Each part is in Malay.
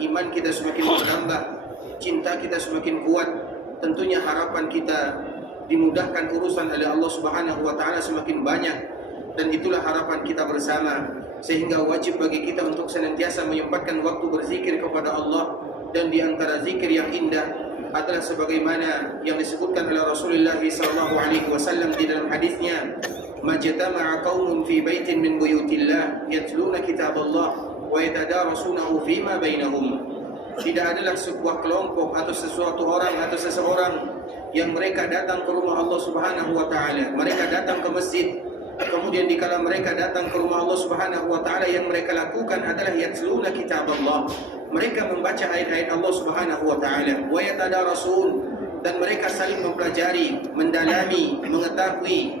iman kita semakin bertambah, cinta kita semakin kuat, tentunya harapan kita dimudahkan urusan oleh Allah Subhanahu wa taala semakin banyak, dan itulah harapan kita bersama. Sehingga wajib bagi kita untuk senantiasa menyempatkan waktu berzikir kepada Allah, dan di antara zikir yang indah adalah sebagaimana yang disebutkan oleh Rasulullah sallallahu alaihi wasallam di dalam hadisnya, majtama'a qaumun fi baitin min buyutillah yatluna kitaballah wa yatadarasunahu fima bainahum. Tidak adalah sebuah kelompok atau sesuatu orang atau seseorang yang mereka datang ke rumah Allah Subhanahu wa taala, mereka datang ke masjid, kemudian dikala mereka datang ke rumah Allah Subhanahu wa taala, yang mereka lakukan adalah yatluna kitaballah, mereka membaca ayat-ayat Allah Subhanahu wa taala, wa yatadarasun, dan mereka saling mempelajari, mendalami, mengetahui.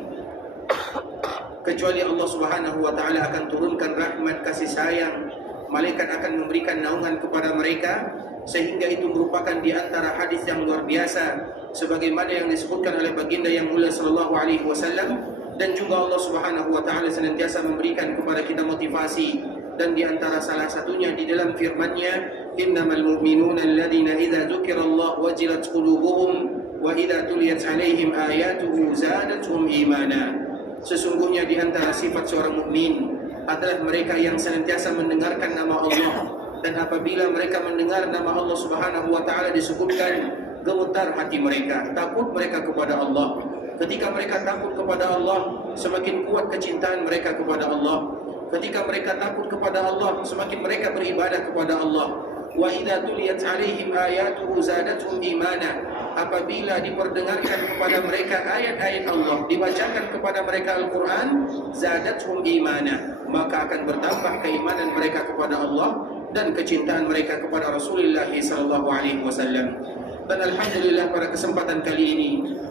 Kecuali Allah Subhanahu wa taala akan turunkan rahmat kasih sayang, malaikat akan memberikan naungan kepada mereka, sehingga itu merupakan di antara hadis yang luar biasa sebagaimana yang disebutkan oleh baginda yang mulia sallallahu alaihi wasallam. Dan juga Allah Subhanahu wa taala senantiasa memberikan kepada kita motivasi, dan di antara salah satunya di dalam firman-Nya, innamal mu'minuna alladziina idza dzukirallahu wajilat qulubuhum wa idza tuliyat 'alaihim ayatuhu zadatuhum imana. Sesungguhnya di antara sifat seorang mukmin adalah mereka yang senantiasa mendengarkan nama Allah, dan apabila mereka mendengar nama Allah Subhanahu wa taala disebutkan, gemetar hati mereka, takut mereka kepada Allah. Ketika mereka takut kepada Allah, semakin kuat kecintaan mereka kepada Allah. Ketika mereka takut kepada Allah, semakin mereka beribadah kepada Allah. Wa idza tuliyat 'alaihim ayatuhu zadatuhum imana. Apabila diperdengarkan kepada mereka ayat-ayat Allah, dibacakan kepada mereka Al-Quran, zadatuhum imana, maka akan bertambah keimanan mereka kepada Allah dan kecintaan mereka kepada Rasulullah sallallahu alaihi wasallam. Dan alhamdulillah pada kesempatan kali ini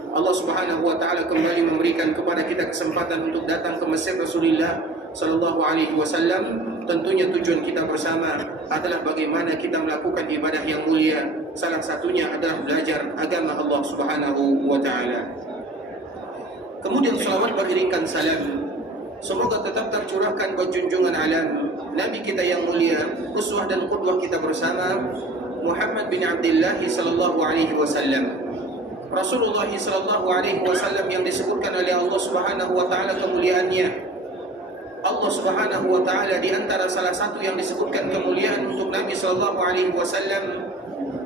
Allah Subhanahu wa taala kembali memberikan kepada kita kesempatan untuk datang ke masjid Rasulullah sallallahu alaihi wasallam. Tentunya tujuan kita bersama adalah bagaimana kita melakukan ibadah yang mulia. Salah satunya adalah belajar agama Allah Subhanahu wa taala. Kemudian salawat beriringkan salam semoga tetap tercurahkan buat junjungan alam Nabi kita yang mulia, uswah dan qudwah kita bersama, Muhammad bin Abdullah sallallahu alaihi wasallam. Rasulullah sallallahu alaihi wasallam yang disebutkan oleh Allah Subhanahu wa taala kemuliaannya. Allah Subhanahu wa taala di antara salah satu yang disebutkan kemuliaan untuk Nabi sallallahu alaihi wasallam,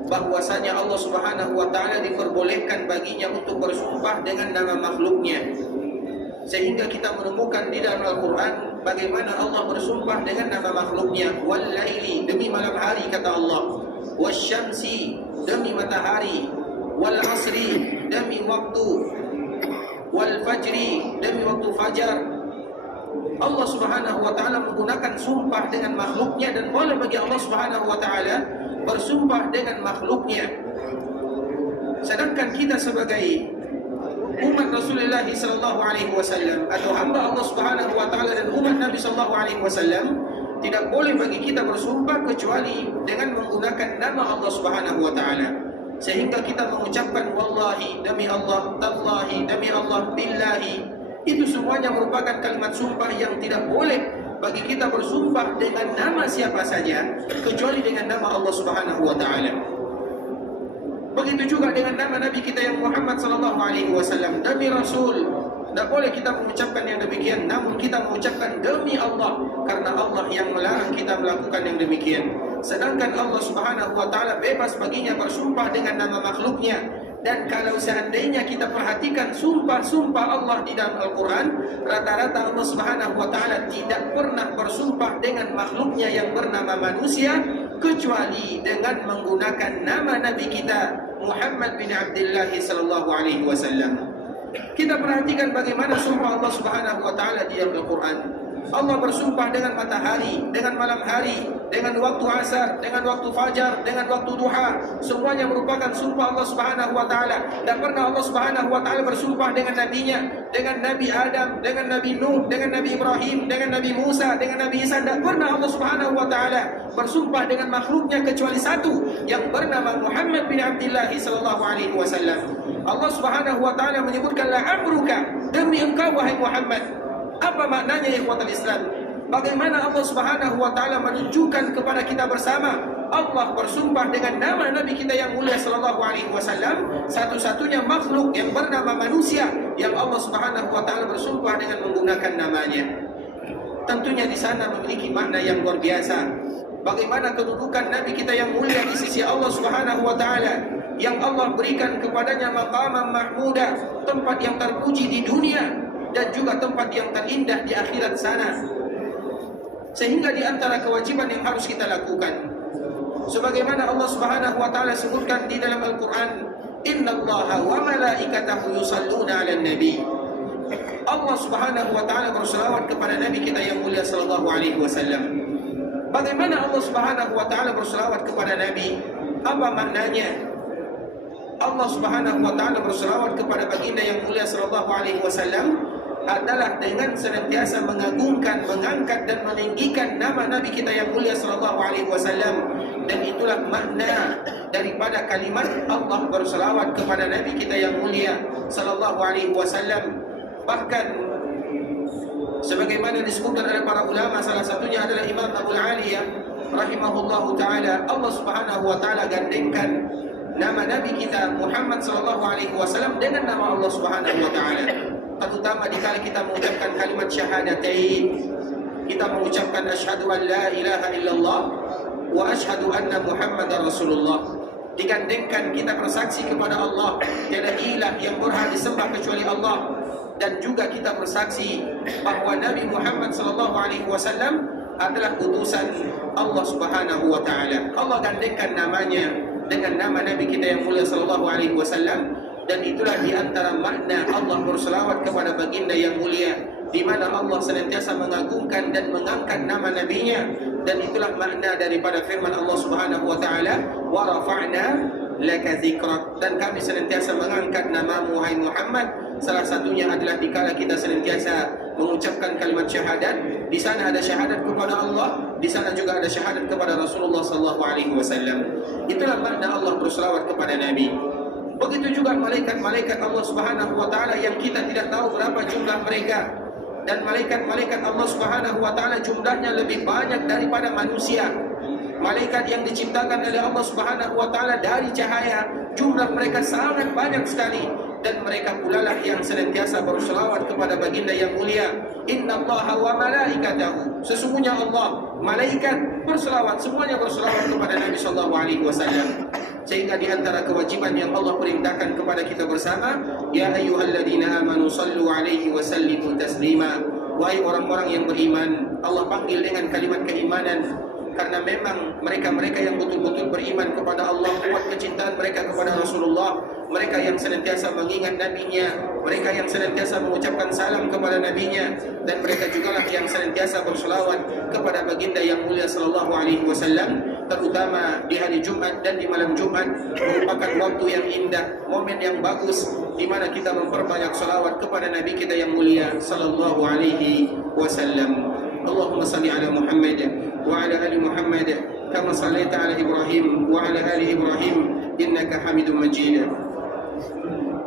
bahwasanya Allah Subhanahu wa taala diperbolehkan baginya untuk bersumpah dengan nama makhluknya. Sehingga kita menemukan di dalam Al-Quran bagaimana Allah bersumpah dengan nama makhluknya. Wal laili, demi malam hari kata Allah. Wasyamsi, demi matahari. Wal asri, demi waktu. Wal fajri, demi waktu fajar. Allah Subhanahu wa taala menggunakan sumpah dengan makhluknya, dan boleh bagi Allah Subhanahu wa taala bersumpah dengan makhluknya. Sedangkan kita sebagai umat Rasulullah sallallahu alaihi wasallam atau hamba Allah Subhanahu wa taala dan umat Nabi sallallahu alaihi wasallam, tidak boleh bagi kita bersumpah kecuali dengan menggunakan nama Allah Subhanahu wa taala. Sehingga kita mengucapkan wallahi, demi Allah, tallahi, demi Allah, billahi. Itu semuanya merupakan kalimat sumpah yang tidak boleh bagi kita bersumpah dengan nama siapa saja kecuali dengan nama Allah Subhanahu wa taala. Begitu juga dengan nama Nabi kita yang Muhammad sallallahu alaihi wasallam, demi Rasul. Tidak boleh kita mengucapkan yang demikian, namun kita mengucapkan demi Allah, karena Allah yang melarang kita melakukan yang demikian. Sedangkan Allah Subhanahu wa taala bebas baginya bersumpah dengan nama makhluknya. Dan kalau seandainya kita perhatikan sumpah-sumpah Allah di dalam Al-Quran, rata-rata Allah Subhanahu wa taala tidak pernah bersumpah dengan makhluknya yang bernama manusia, kecuali dengan menggunakan nama Nabi kita Muhammad bin Abdullah sallallahu alaihi wasallam. Kita perhatikan bagaimana sumpah Allah Subhanahu wa taala di dalam Al-Quran. Allah bersumpah dengan matahari, dengan malam hari, dengan waktu asar, dengan waktu fajar, dengan waktu duha. Semuanya merupakan sumpah Allah Subhanahu wa taala. Dan pernah Allah Subhanahu wa taala bersumpah dengan nabinya, dengan Nabi Adam, dengan Nabi Nuh, dengan Nabi Ibrahim, dengan Nabi Musa, dengan Nabi Isa. Dan pernah Allah Subhanahu wa taala bersumpah dengan makhluknya kecuali satu, yang bernama Muhammad bin Abdullah sallallahu alaihi wasallam. Allah Subhanahu wa taala menyebutkan la amruka, demi engkau wahai Muhammad. Apa maknanya ikhwatul Islam? Bagaimana Allah Subhanahu wa taala menunjukkan kepada kita bersama Allah bersumpah dengan nama Nabi kita yang mulia sallallahu alaihi wasallam, satu-satunya makhluk yang bernama manusia yang Allah Subhanahu wa taala bersumpah dengan menggunakan namanya. Tentunya di sana memiliki makna yang luar biasa. Bagaimana kedudukan Nabi kita yang mulia di sisi Allah Subhanahu wa taala, yang Allah berikan kepadanya maqamam mahmuda, tempat yang terpuji di dunia dan juga tempat yang terindah di akhirat sana. Sehingga di antara kewajiban yang harus kita lakukan, sebagaimana Allah Subhanahu wa taala sebutkan di dalam Al-Qur'an, innallaha wa malaikatahu yusalluna 'alan nabi. Allah Subhanahu wa taala berselawat kepada Nabi kita yang mulia sallallahu alaihi wasallam. Bagaimana Allah Subhanahu wa taala berselawat kepada Nabi? Apa maknanya? Allah Subhanahu wa taala berselawat kepada baginda yang mulia sallallahu alaihi wasallam adalah dengan senantiasa mengagungkan, mengangkat dan meninggikan nama Nabi kita yang mulia sallallahu alaihi wasallam. Dan itulah makna daripada kalimat Allah berselawat kepada Nabi kita yang mulia sallallahu alaihi wasallam. Bahkan sebagaimana disebutkan oleh para ulama, salah satunya adalah Imam Abu Aliyah rahimahullahu taala, Allah Subhanahu wa taala gandengkan nama Nabi kita Muhammad sallallahu alaihi wasallam dengan nama Allah Subhanahu wa taala. Terutama dikala kita mengucapkan kalimat syahadatain, kita mengucapkan asyhadu an la ilaha illallah wa asyhadu anna Muhammadar Rasulullah. Digandengkan kita bersaksi kepada Allah tiada ilah yang berhak disembah kecuali Allah, dan juga kita bersaksi bahawa Nabi Muhammad sallallahu alaihi wasallam adalah utusan Allah Subhanahu wa taala. Allah gandengkan namanya dengan nama Nabi kita yang mulia sallallahu alaihi wasallam, dan itulah di antara makna Allah berselawat kepada baginda yang mulia, di mana Allah senantiasa mengagungkan dan mengangkat nama nabinya. Dan itulah makna daripada firman Allah Subhanahu wa taala, wa rafa'na laka dzikrak, dan kami senantiasa mengangkat namamu wahai Muhammad. Salah satunya adalah dikala kita senantiasa mengucapkan kalimat syahadat. Di sana ada syahadat kepada Allah, di sana juga ada syahadat kepada Rasulullah sallallahu alaihi wasallam. Itulah makna Allah berselawat kepada Nabi. Begitu juga malaikat-malaikat Allah Subhanahu wa taala yang kita tidak tahu berapa jumlah mereka. Dan malaikat-malaikat Allah Subhanahu wa taala jumlahnya lebih banyak daripada manusia. Malaikat yang diciptakan oleh Allah Subhanahu wa taala dari cahaya, jumlah mereka sangat banyak sekali. Dan mereka pula lah yang senantiasa berselawat kepada baginda yang mulia. Innallaha wa malaikatahu, sesungguhnya Allah, malaikat berselawat, semuanya berselawat kepada Nabi sallallahu alaihi wasallam. Sehingga di antara kewajiban yang Allah perintahkan kepada kita bersama, ya ayyuhalladzina amanu sallu alaihi wa sallimu taslima. Wahai orang-orang yang beriman, Allah panggil dengan kalimat keimanan, karena memang mereka-mereka yang betul-betul beriman kepada Allah, kuat kecintaan mereka kepada Rasulullah, mereka yang senantiasa mengingat nabinya, mereka yang senantiasa mengucapkan salam kepada nabinya, dan mereka jugalah yang senantiasa berselawat kepada baginda yang mulia sallallahu alaihi wasallam. Terutama di hari Jumat dan di malam Jumat merupakan waktu yang indah, momen yang bagus di mana kita memperbanyak selawat kepada nabi kita yang mulia sallallahu alaihi wasallam. Allahumma salli ala Muhammad wa ala ali Muhammad kama sallaita ala Ibrahim wa ala ali Ibrahim innaka Hamidum Majid.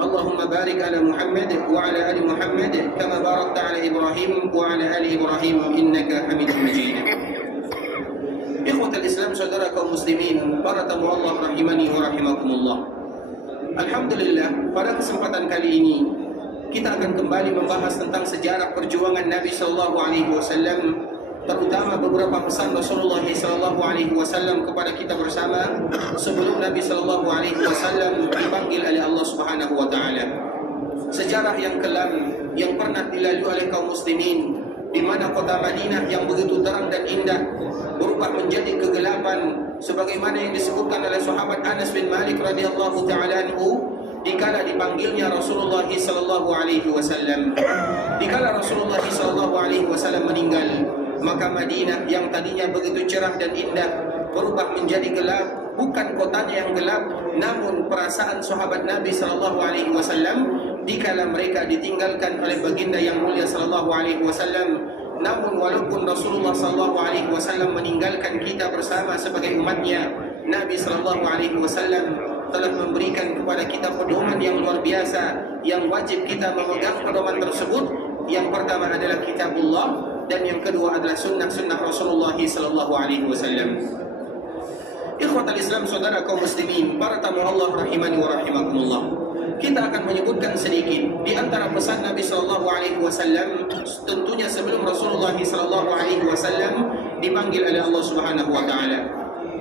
Allahumma barik ala Muhammad wa ala ali Muhammad kama barakta ala Ibrahim wa ala ali Ibrahim innaka Hamidum Majid. Ikhwatal Islam, saudara kaum muslimin, para tamu Allah rahimani wa rahimakumullah. Alhamdulillah, pada kesempatan kali ini kita akan kembali membahas tentang sejarah perjuangan Nabi sallallahu alaihi wasallam, terutama beberapa pesan Rasulullah sallallahu alaihi wasallam kepada kita bersama sebelum Nabi sallallahu alaihi wasallam dipanggil oleh Allah Subhanahu wa taala. Sejarah yang kelam yang pernah dilalui oleh kaum muslimin, di mana kota Madinah yang begitu terang dan indah berubah menjadi kegelapan, sebagaimana yang disebutkan oleh sahabat Anas bin Malik radhiyallahu taala anhu dikala dipanggilnya Rasulullah sallallahu alaihi wasallam. Dikala Rasulullah sallallahu alaihi wasallam meninggal, maka Madinah yang tadinya begitu cerah dan indah berubah menjadi gelap. Bukan kotanya yang gelap, namun perasaan sahabat Nabi sallallahu alaihi wasallam dikala mereka ditinggalkan oleh baginda yang mulia sallallahu alaihi wasallam. Namun walaupun Rasulullah sallallahu alaihi wasallam meninggalkan kita bersama sebagai umatnya, Nabi sallallahu alaihi wasallam telah memberikan kepada kita pedoman yang luar biasa yang wajib kita memegang pedoman tersebut. Yang pertama adalah kitabullah, dan yang kedua adalah sunnah-sunnah Rasulullah sallallahu alaihi wasallam. Ikhwatal Islam, saudara kaum muslimin, para tamu Allah rahimani wa rahimakumullah. Kita akan menyebutkan sedikit di antara pesan Nabi sallallahu alaihi wasallam tentunya sebelum Rasulullah sallallahu alaihi wasallam dipanggil oleh Allah Subhanahu wa taala.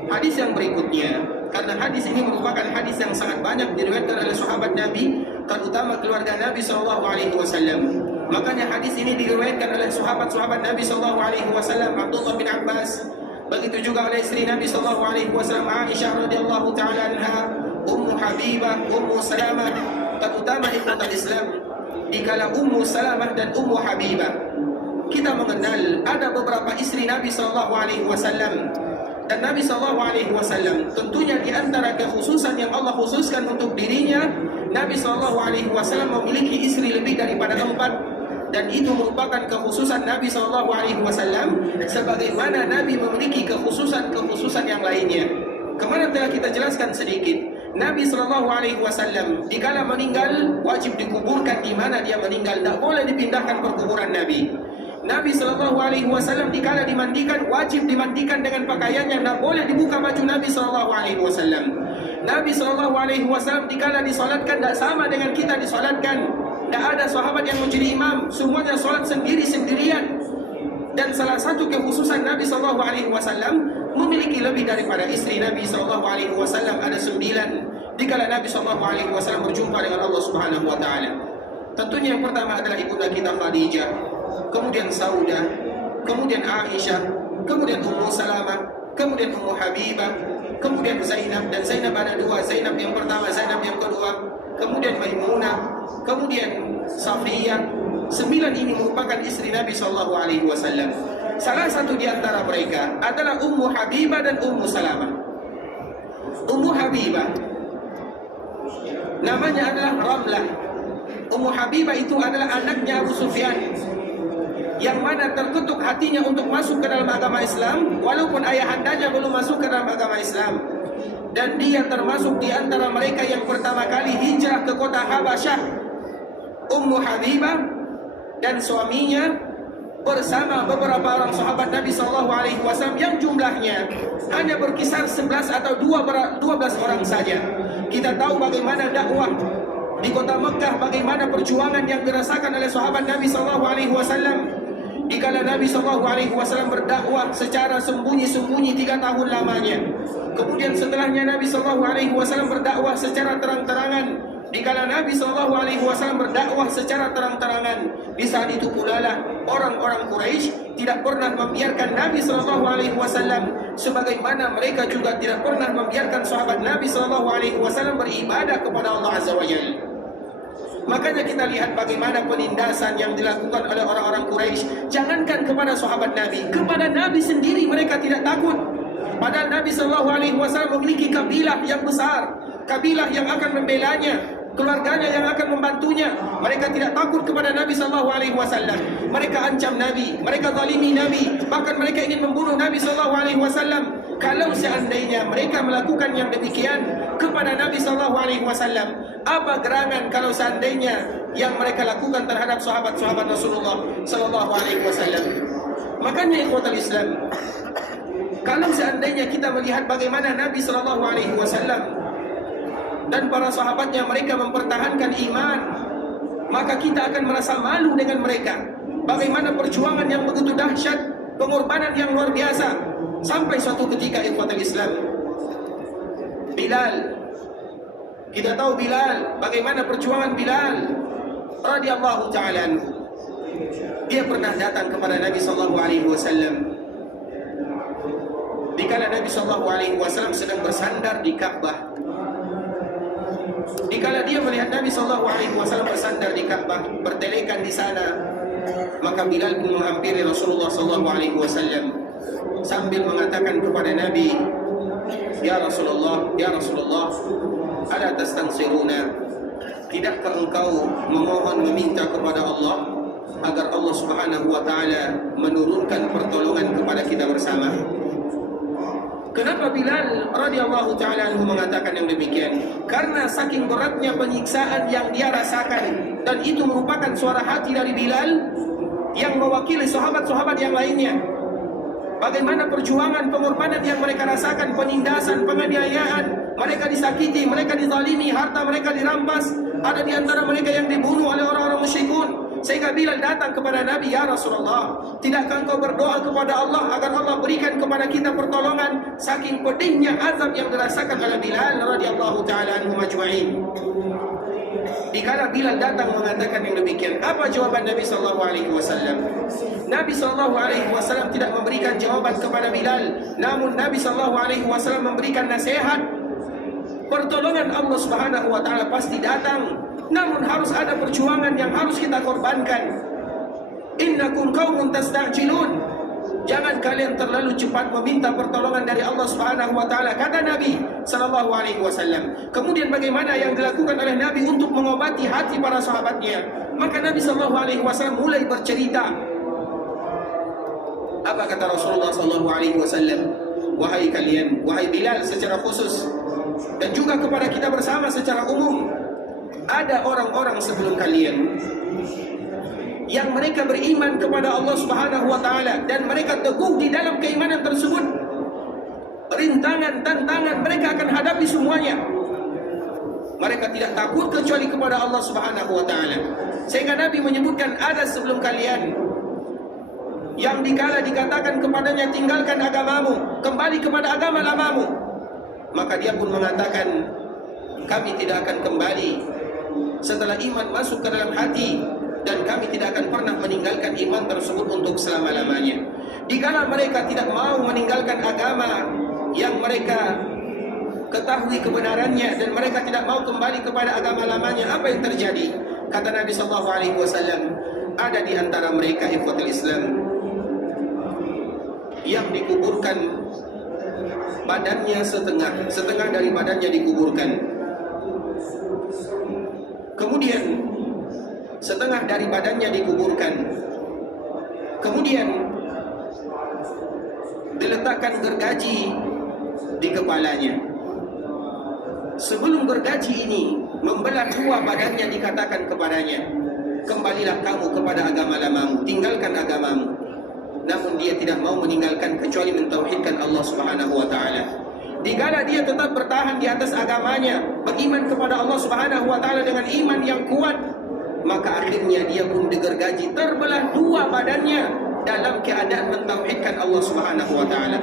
Hadis yang berikutnya, karena hadis ini merupakan hadis yang sangat banyak diriwayatkan oleh sahabat Nabi, terutama keluarga Nabi sallallahu alaihi wasallam. Makanya hadis ini diriwayatkan oleh sahabat-sahabat Nabi sallallahu alaihi wasallam, Abdullah bin Abbas, begitu juga oleh istri Nabi sallallahu alaihi wasallam Aisyah radhiyallahu taala anha, Ummu Habibah, Ummu Salamah, terutama ikhwatal Islam, dikala Ummu Salamah dan Ummu Habibah, kita mengenal ada beberapa istri Nabi sallallahu alaihi wasallam. Dan Nabi sallallahu alaihi wasallam tentunya di antara kekhususan yang Allah khususkan untuk dirinya, Nabi sallallahu alaihi wasallam memiliki istri lebih daripada 4. Dan itu merupakan kekhususan Nabi sallallahu alaihi wasallam sebagaimana Nabi memiliki kekhususan yang lainnya. Kemarin telah kita jelaskan sedikit. Nabi sallallahu alaihi wasallam dikala meninggal wajib dikuburkan di mana dia meninggal, tidak boleh dipindahkan perkuburan Nabi. Nabi sallallahu alaihi wasallam dikala dimandikan wajib dimandikan dengan pakaiannya, tidak boleh dibuka baju Nabi sallallahu alaihi wasallam. Nabi sallallahu alaihi wasallam dikala disolatkan tidak sama dengan kita disolatkan. Tidak ada sahabat yang menjadi imam, semuanya solat sendiri-sendirian. Dan salah satu kekhususan Nabi sallallahu alaihi wasallam memiliki lebih daripada istri Nabi sallallahu alaihi wasallam, ada 9 dikala Nabi sallallahu alaihi wasallam berjumpa dengan Allah Subhanahu wa taala. Tentunya yang pertama adalah ibunda kita Khadijah, kemudian Saudah, kemudian Aisyah, kemudian Ummu Salamah, kemudian Ummu Habibah, kemudian Zainab, dan Zainab ada 2, Zainab yang pertama, Zainab yang kedua, kemudian Maimunah, kemudian Safiyah. 9 ini merupakan istri Nabi sallallahu alaihi wasallam. Salah satu di antara mereka adalah Ummu Habibah dan Ummu Salamah. Ummu Habibah namanya adalah Ramlah. Ummu Habibah itu adalah anaknya Abu Sufyan, yang mana terketuk hatinya untuk masuk ke dalam agama Islam walaupun ayahandanya belum masuk ke dalam agama Islam. Dan dia termasuk di antara mereka yang pertama kali hijrah ke kota Habasyah. Ummu Habibah dan suaminya bersama beberapa orang sahabat Nabi sallallahu alaihi wasallam yang jumlahnya hanya berkisar 11 atau 12 orang saja. Kita tahu bagaimana dakwah di kota Mekah, bagaimana perjuangan yang dirasakan oleh sahabat Nabi sallallahu alaihi wasallam dikala Nabi sallallahu alaihi wasallam berdakwah secara sembunyi-sembunyi 3 tahun lamanya. Kemudian setelahnya Nabi sallallahu alaihi wasallam berdakwah secara terang-terangan. Dikala Nabi sallallahu alaihi wasallam berdakwah secara terang-terangan, di saat itu pula lah orang-orang Quraisy tidak pernah membiarkan Nabi sallallahu alaihi wasallam, sebagaimana mereka juga tidak pernah membiarkan sahabat Nabi sallallahu alaihi wasallam beribadah kepada Allah Azza wa Jalla. Makanya kita lihat bagaimana penindasan yang dilakukan oleh orang-orang Quraisy. Jangankan kepada sahabat Nabi, kepada Nabi sendiri mereka tidak takut. Padahal Nabi sallallahu alaihi wasallam memiliki kabilah yang besar, kabilah yang akan membelanya, keluarganya yang akan membantunya. Mereka tidak takut kepada Nabi sallallahu alaihi wasallam. Mereka ancam Nabi, mereka zalimi Nabi, bahkan mereka ingin membunuh Nabi sallallahu alaihi wasallam. Kalau seandainya mereka melakukan yang demikian kepada Nabi sallallahu alaihi wasallam, apa gerangan kalau seandainya yang mereka lakukan terhadap sahabat-sahabat Rasulullah sallallahu alaihi wasallam. Makanya ikhwatal Islam, kalau seandainya kita melihat bagaimana Nabi sallallahu alaihi wasallam dan para sahabatnya mereka mempertahankan iman, maka kita akan merasa malu dengan mereka. Bagaimana perjuangan yang begitu dahsyat, pengorbanan yang luar biasa. Sampai suatu ketika ikhwatul Islam, Bilal, kita tahu Bilal, bagaimana perjuangan Bilal radhiyallahu ta'ala anhu. Dia pernah datang kepada Nabi sallallahu alaihi wasallam dikala Nabi sallallahu alaihi wasallam sedang bersandar di Ka'bah. Dikala dia melihat Nabi sallallahu alaihi wasallam bersandar di Ka'bah, bertelekan di sana, maka Bilal pun menghampiri Rasulullah sallallahu alaihi wasallam sambil mengatakan kepada Nabi, "Ya Rasulullah, ya Rasulullah, ala tastansiruna? Tidakkah engkau memohon meminta kepada Allah agar Allah Subhanahu wa taala menurunkan pertolongan kepada kita bersama?" Kenapa Bilal radhiyallahu ta'ala anhu mengatakan yang demikian? Karena saking beratnya penyiksaan yang dia rasakan, dan itu merupakan suara hati dari Bilal yang mewakili sahabat-sahabat yang lainnya. bagaimana perjuangan, pengorbanan yang mereka rasakan, penindasan, penganiayaan, mereka disakiti, mereka dizalimi, harta mereka dirampas, ada di antara mereka yang dibunuh oleh orang-orang musyrikun. Sehingga Bilal datang kepada Nabi, "Ya Rasulullah, tidakkah engkau berdoa kepada Allah agar Allah berikan kepada kita pertolongan?" Saking pedihnya azab yang dirasakan oleh Bilal radhiyallahu taala anhu majma'in. Dikala Bilal datang mengatakan yang demikian, apa jawaban Nabi sallallahu alaihi wasallam? Nabi sallallahu alaihi wasallam tidak memberikan jawaban kepada Bilal, namun Nabi sallallahu alaihi wasallam memberikan nasihat. Pertolongan Allah Subhanahu wa taala pasti datang, namun harus ada perjuangan yang harus kita korbankan. Innakum qaumun tasta'jilun. Jangan kalian terlalu cepat meminta pertolongan dari Allah Subhanahu wa taala, kata Nabi sallallahu alaihi wasallam. Kemudian bagaimana yang dilakukan oleh Nabi untuk mengobati hati para sahabatnya? Maka Nabi sallallahu alaihi wasallam mulai bercerita. Apa kata Rasulullah sallallahu alaihi wasallam? Wahai kalian, wahai Bilal secara khusus, dan juga kepada kita bersama secara umum, ada orang-orang sebelum kalian yang mereka beriman kepada Allah Subhanahu wa taala dan mereka teguh di dalam keimanan tersebut. Rintangan, tantangan mereka akan hadapi semuanya. Mereka tidak takut kecuali kepada Allah Subhanahu wa taala. Sehingga Nabi menyebutkan ada sebelum kalian yang dikala dikatakan kepadanya, tinggalkan agamamu, kembali kepada agama lamamu, maka dia pun mengatakan, kami tidak akan kembali setelah iman masuk ke dalam hati, dan kami tidak akan pernah meninggalkan iman tersebut untuk selama-lamanya. Dikala mereka tidak mau meninggalkan agama yang mereka ketahui kebenarannya dan mereka tidak mau kembali kepada agama lamanya, apa yang terjadi? Kata Nabi SAW, ada di antara mereka ikhwatul Islam yang dikuburkan badannya setengah dari badannya dikuburkan. Kemudian setengah dari badannya dikuburkan. Kemudian diletakkan gergaji di kepalanya. Sebelum gergaji ini membelah dua badannya, dikatakan kepadanya, kembalilah kamu kepada agama lamamu, tinggalkan agamamu. Namun dia tidak mau meninggalkan kecuali mentauhidkan Allah Subhanahu wa taala. Dikala dia tetap bertahan di atas agamanya, beriman kepada Allah Subhanahu wa taala dengan iman yang kuat, maka akhirnya dia pun digergaji, terbelah dua badannya dalam keadaan mentauhidkan Allah Subhanahu wa taala.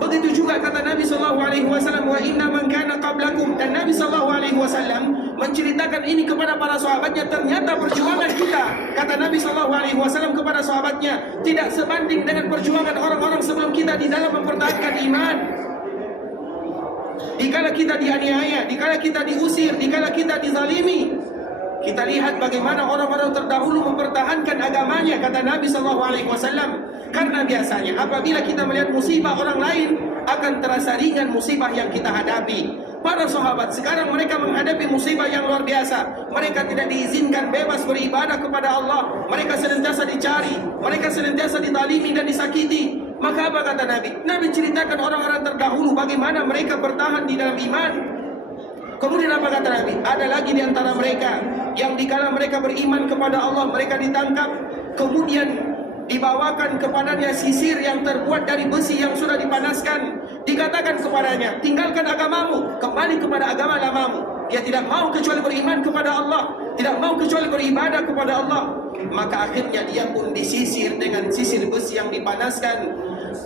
Begitu juga kata Nabi sallallahu alaihi wasallam, wa inna man kana qablakum, dan Nabi sallallahu alaihi wasallam menceritakan ini kepada para sahabatnya. Ternyata perjuangan kita, kata Nabi sallallahu alaihi wasallam kepada sahabatnya, tidak sebanding dengan perjuangan orang-orang sebelum kita di dalam mempertahankan iman. Dikala kita dianiaya, dikala kita diusir, dikala kita dizalimi, kita lihat bagaimana orang-orang terdahulu mempertahankan agamanya, kata Nabi SAW. Karena biasanya apabila kita melihat musibah orang lain, akan terasa ringan musibah yang kita hadapi. Para sahabat sekarang mereka menghadapi musibah yang luar biasa. Mereka tidak diizinkan bebas beribadah kepada Allah. Mereka senantiasa dicari, mereka senantiasa ditalimi dan disakiti. Maka apa kata Nabi? Nabi ceritakan orang-orang terdahulu bagaimana mereka bertahan di dalam iman. Kemudian apa kata Nabi? Ada lagi di antara mereka yang dikala mereka beriman kepada Allah, mereka ditangkap, kemudian dibawakan kepadanya sisir yang terbuat dari besi yang sudah dipanaskan. Dikatakan kepadanya, tinggalkan agamamu, kembali kepada agama lamamu. Dia tidak mau kecuali beriman kepada Allah, tidak mau kecuali beribadah kepada Allah. Maka akhirnya dia pun disisir dengan sisir besi yang dipanaskan,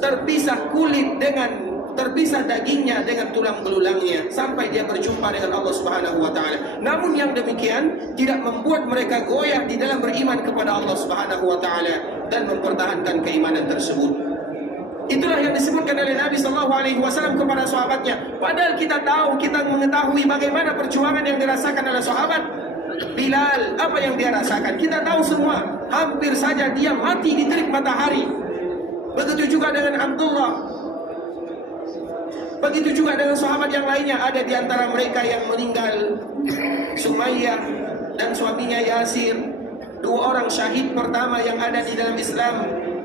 terpisah kulit dengan terpisah dagingnya dengan tulang belulangnya, sampai dia berjumpa dengan Allah Subhanahu wa taala. Namun yang demikian tidak membuat mereka goyah di dalam beriman kepada Allah Subhanahu wa taala dan mempertahankan keimanan tersebut. Itulah yang disebutkan oleh Nabi sallallahu alaihi wasallam kepada sahabatnya. Padahal kita tahu, kita mengetahui bagaimana perjuangan yang dirasakan oleh sahabat Bilal, apa yang dia rasakan. Kita tahu semua, hampir saja dia mati di terik matahari. Begitu juga dengan Abdullah. Begitu juga dengan sahabat yang lainnya. Ada di antara mereka yang meninggal, Sumayyah dan suaminya Yasir, dua orang syahid pertama yang ada di dalam Islam.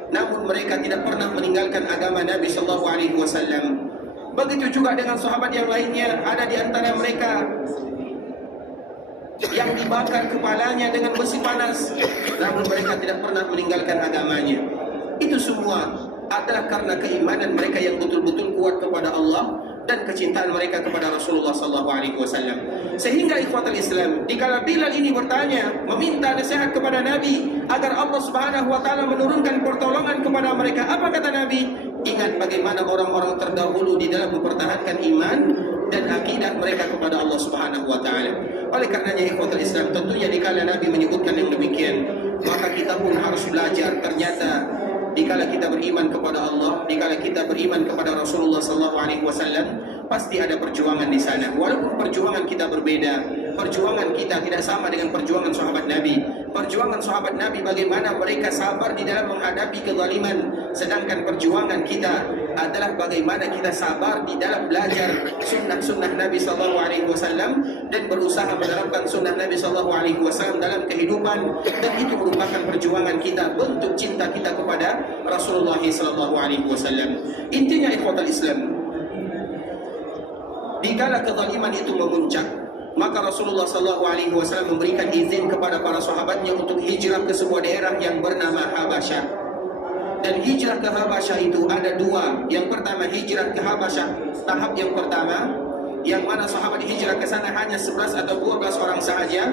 Namun mereka tidak pernah meninggalkan agama Nabi sallallahu alaihi wasallam. Begitu juga dengan sahabat yang lainnya. Ada di antara mereka yang dibakar kepalanya dengan besi panas, namun mereka tidak pernah meninggalkan agamanya. Itu semua adalah karena keimanan mereka yang betul-betul kuat kepada Allah dan kecintaan mereka kepada Rasulullah SAW. Sehingga ikhwatul Islam, dikala Bilal ini bertanya, meminta nasihat kepada Nabi agar Allah Subhanahu wa taala menurunkan pertolongan kepada mereka, apa kata Nabi? Ingat bagaimana orang-orang terdahulu di dalam mempertahankan iman dan akidah mereka kepada Allah Subhanahu wa taala. Oleh karenanya ikhwatul Islam, tentunya dikala Nabi menyebutkan yang demikian, maka kita pun harus belajar. Ternyata dikala kita beriman kepada Allah, dikala kita beriman kepada Rasulullah SAW, pasti ada perjuangan di sana. Walaupun perjuangan kita berbeda, perjuangan kita tidak sama dengan perjuangan sahabat Nabi. Perjuangan sahabat Nabi bagaimana mereka sabar di dalam menghadapi kezaliman, sedangkan perjuangan kita adalah bagaimana kita sabar di dalam belajar sunnah-sunnah Nabi SAW dan berusaha menerapkan sunnah Nabi SAW dalam kehidupan, dan itu merupakan perjuangan kita, bentuk cinta kita kepada Rasulullah SAW. Intinya ikhwatul Islam, dikala kezaliman itu memuncak, maka Rasulullah SAW memberikan izin kepada para sahabatnya untuk hijrah ke sebuah daerah yang bernama Habasyah. Dan hijrah ke Habasyah itu ada dua. Yang pertama hijrah ke Habasyah, tahap yang pertama, yang mana sahabat hijrah ke sana hanya 11 atau 12 orang sahaja.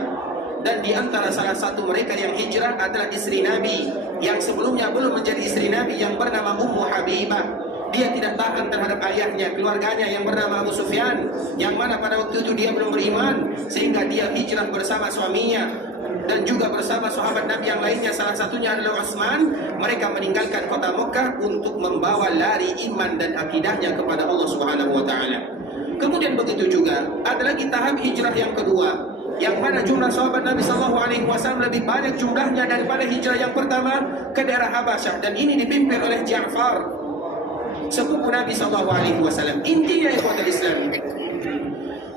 Dan di antara salah satu mereka yang hijrah adalah istri Nabi yang sebelumnya belum menjadi istri Nabi, yang bernama Ummu Habibah. Dia tidak tahan terhadap ayahnya, keluarganya yang bernama Abu Sufyan, yang mana pada waktu itu dia belum beriman, sehingga dia hijrah bersama suaminya dan juga bersama sahabat Nabi yang lainnya, salah satunya adalah Utsman. Mereka meninggalkan kota Mekah untuk membawa lari iman dan akidahnya kepada Allah Subhanahu wa taala. Kemudian begitu juga ada lagi tahap hijrah yang kedua, yang mana jumlah sahabat Nabi SAW lebih banyak jumlahnya daripada hijrah yang pertama ke daerah Habasyah, dan ini dipimpin oleh Ja'far, sepupu Nabi SAW. Intinya ikhwatul Islam,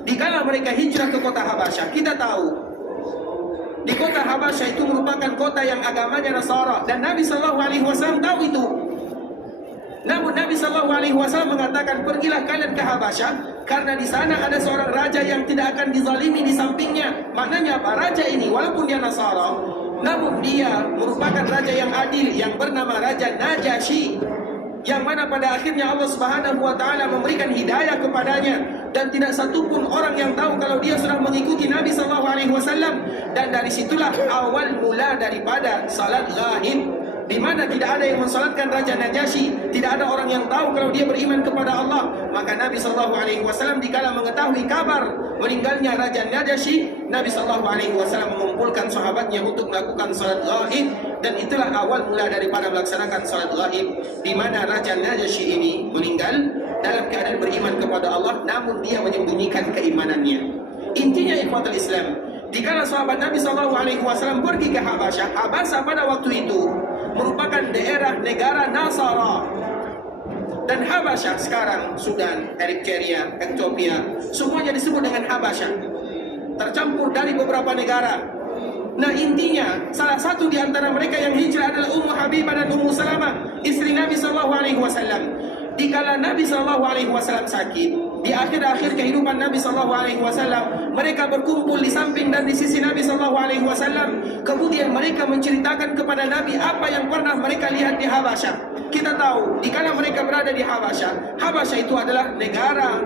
dikala mereka hijrah ke kota Habasyah, kita tahu di kota Habasyah itu merupakan kota yang agamanya Nasara, dan Nabi SAW tahu itu. Namun Nabi SAW mengatakan, pergilah kalian ke Habasyah, karena di sana ada seorang raja yang tidak akan dizalimi di sampingnya. Maknanya apa? Raja ini walaupun dia Nasara, namun dia merupakan raja yang adil, yang bernama Raja Najasyi, yang mana pada akhirnya Allah Subhanahu wa taala memberikan hidayah kepadanya, dan tidak satupun orang yang tahu kalau dia sudah mengikuti Nabi SAW. Dan dari situlah awal mula daripada salat ghaib, di mana tidak ada yang mensalatkan Raja Najasyi, tidak ada orang yang tahu kalau dia beriman kepada Allah. Maka Nabi SAW dikala mengetahui kabar meninggalnya Raja Najasyi, Nabi SAW mengumpulkan sahabatnya untuk melakukan salat ghaib, dan itulah awal mula daripada melaksanakan salat ghaib, di mana Raja Najasyi ini meninggal dalam keadaan beriman kepada Allah, namun dia menyembunyikan keimanannya. Intinya ikhwatul Islam, dikala sahabat Nabi SAW pergi ke Habasyah, Habasyah pada waktu itu merupakan daerah negara Nasara, dan Habasyah sekarang Sudan, Eritrea, Ethiopia, semuanya disebut dengan Habasyah, tercampur dari beberapa negara. Nah intinya, salah satu di antara mereka yang hijrah adalah Ummu Habibah dan Ummu Salamah, istri Nabi SAW. Dikala Nabi SAW sakit, di akhir-akhir kehidupan Nabi SAW, mereka berkumpul di samping dan di sisi Nabi SAW. Kemudian mereka menceritakan kepada Nabi apa yang pernah mereka lihat di Habasyah. Kita tahu, dikala mereka berada di Habasyah, Habasyah itu adalah negara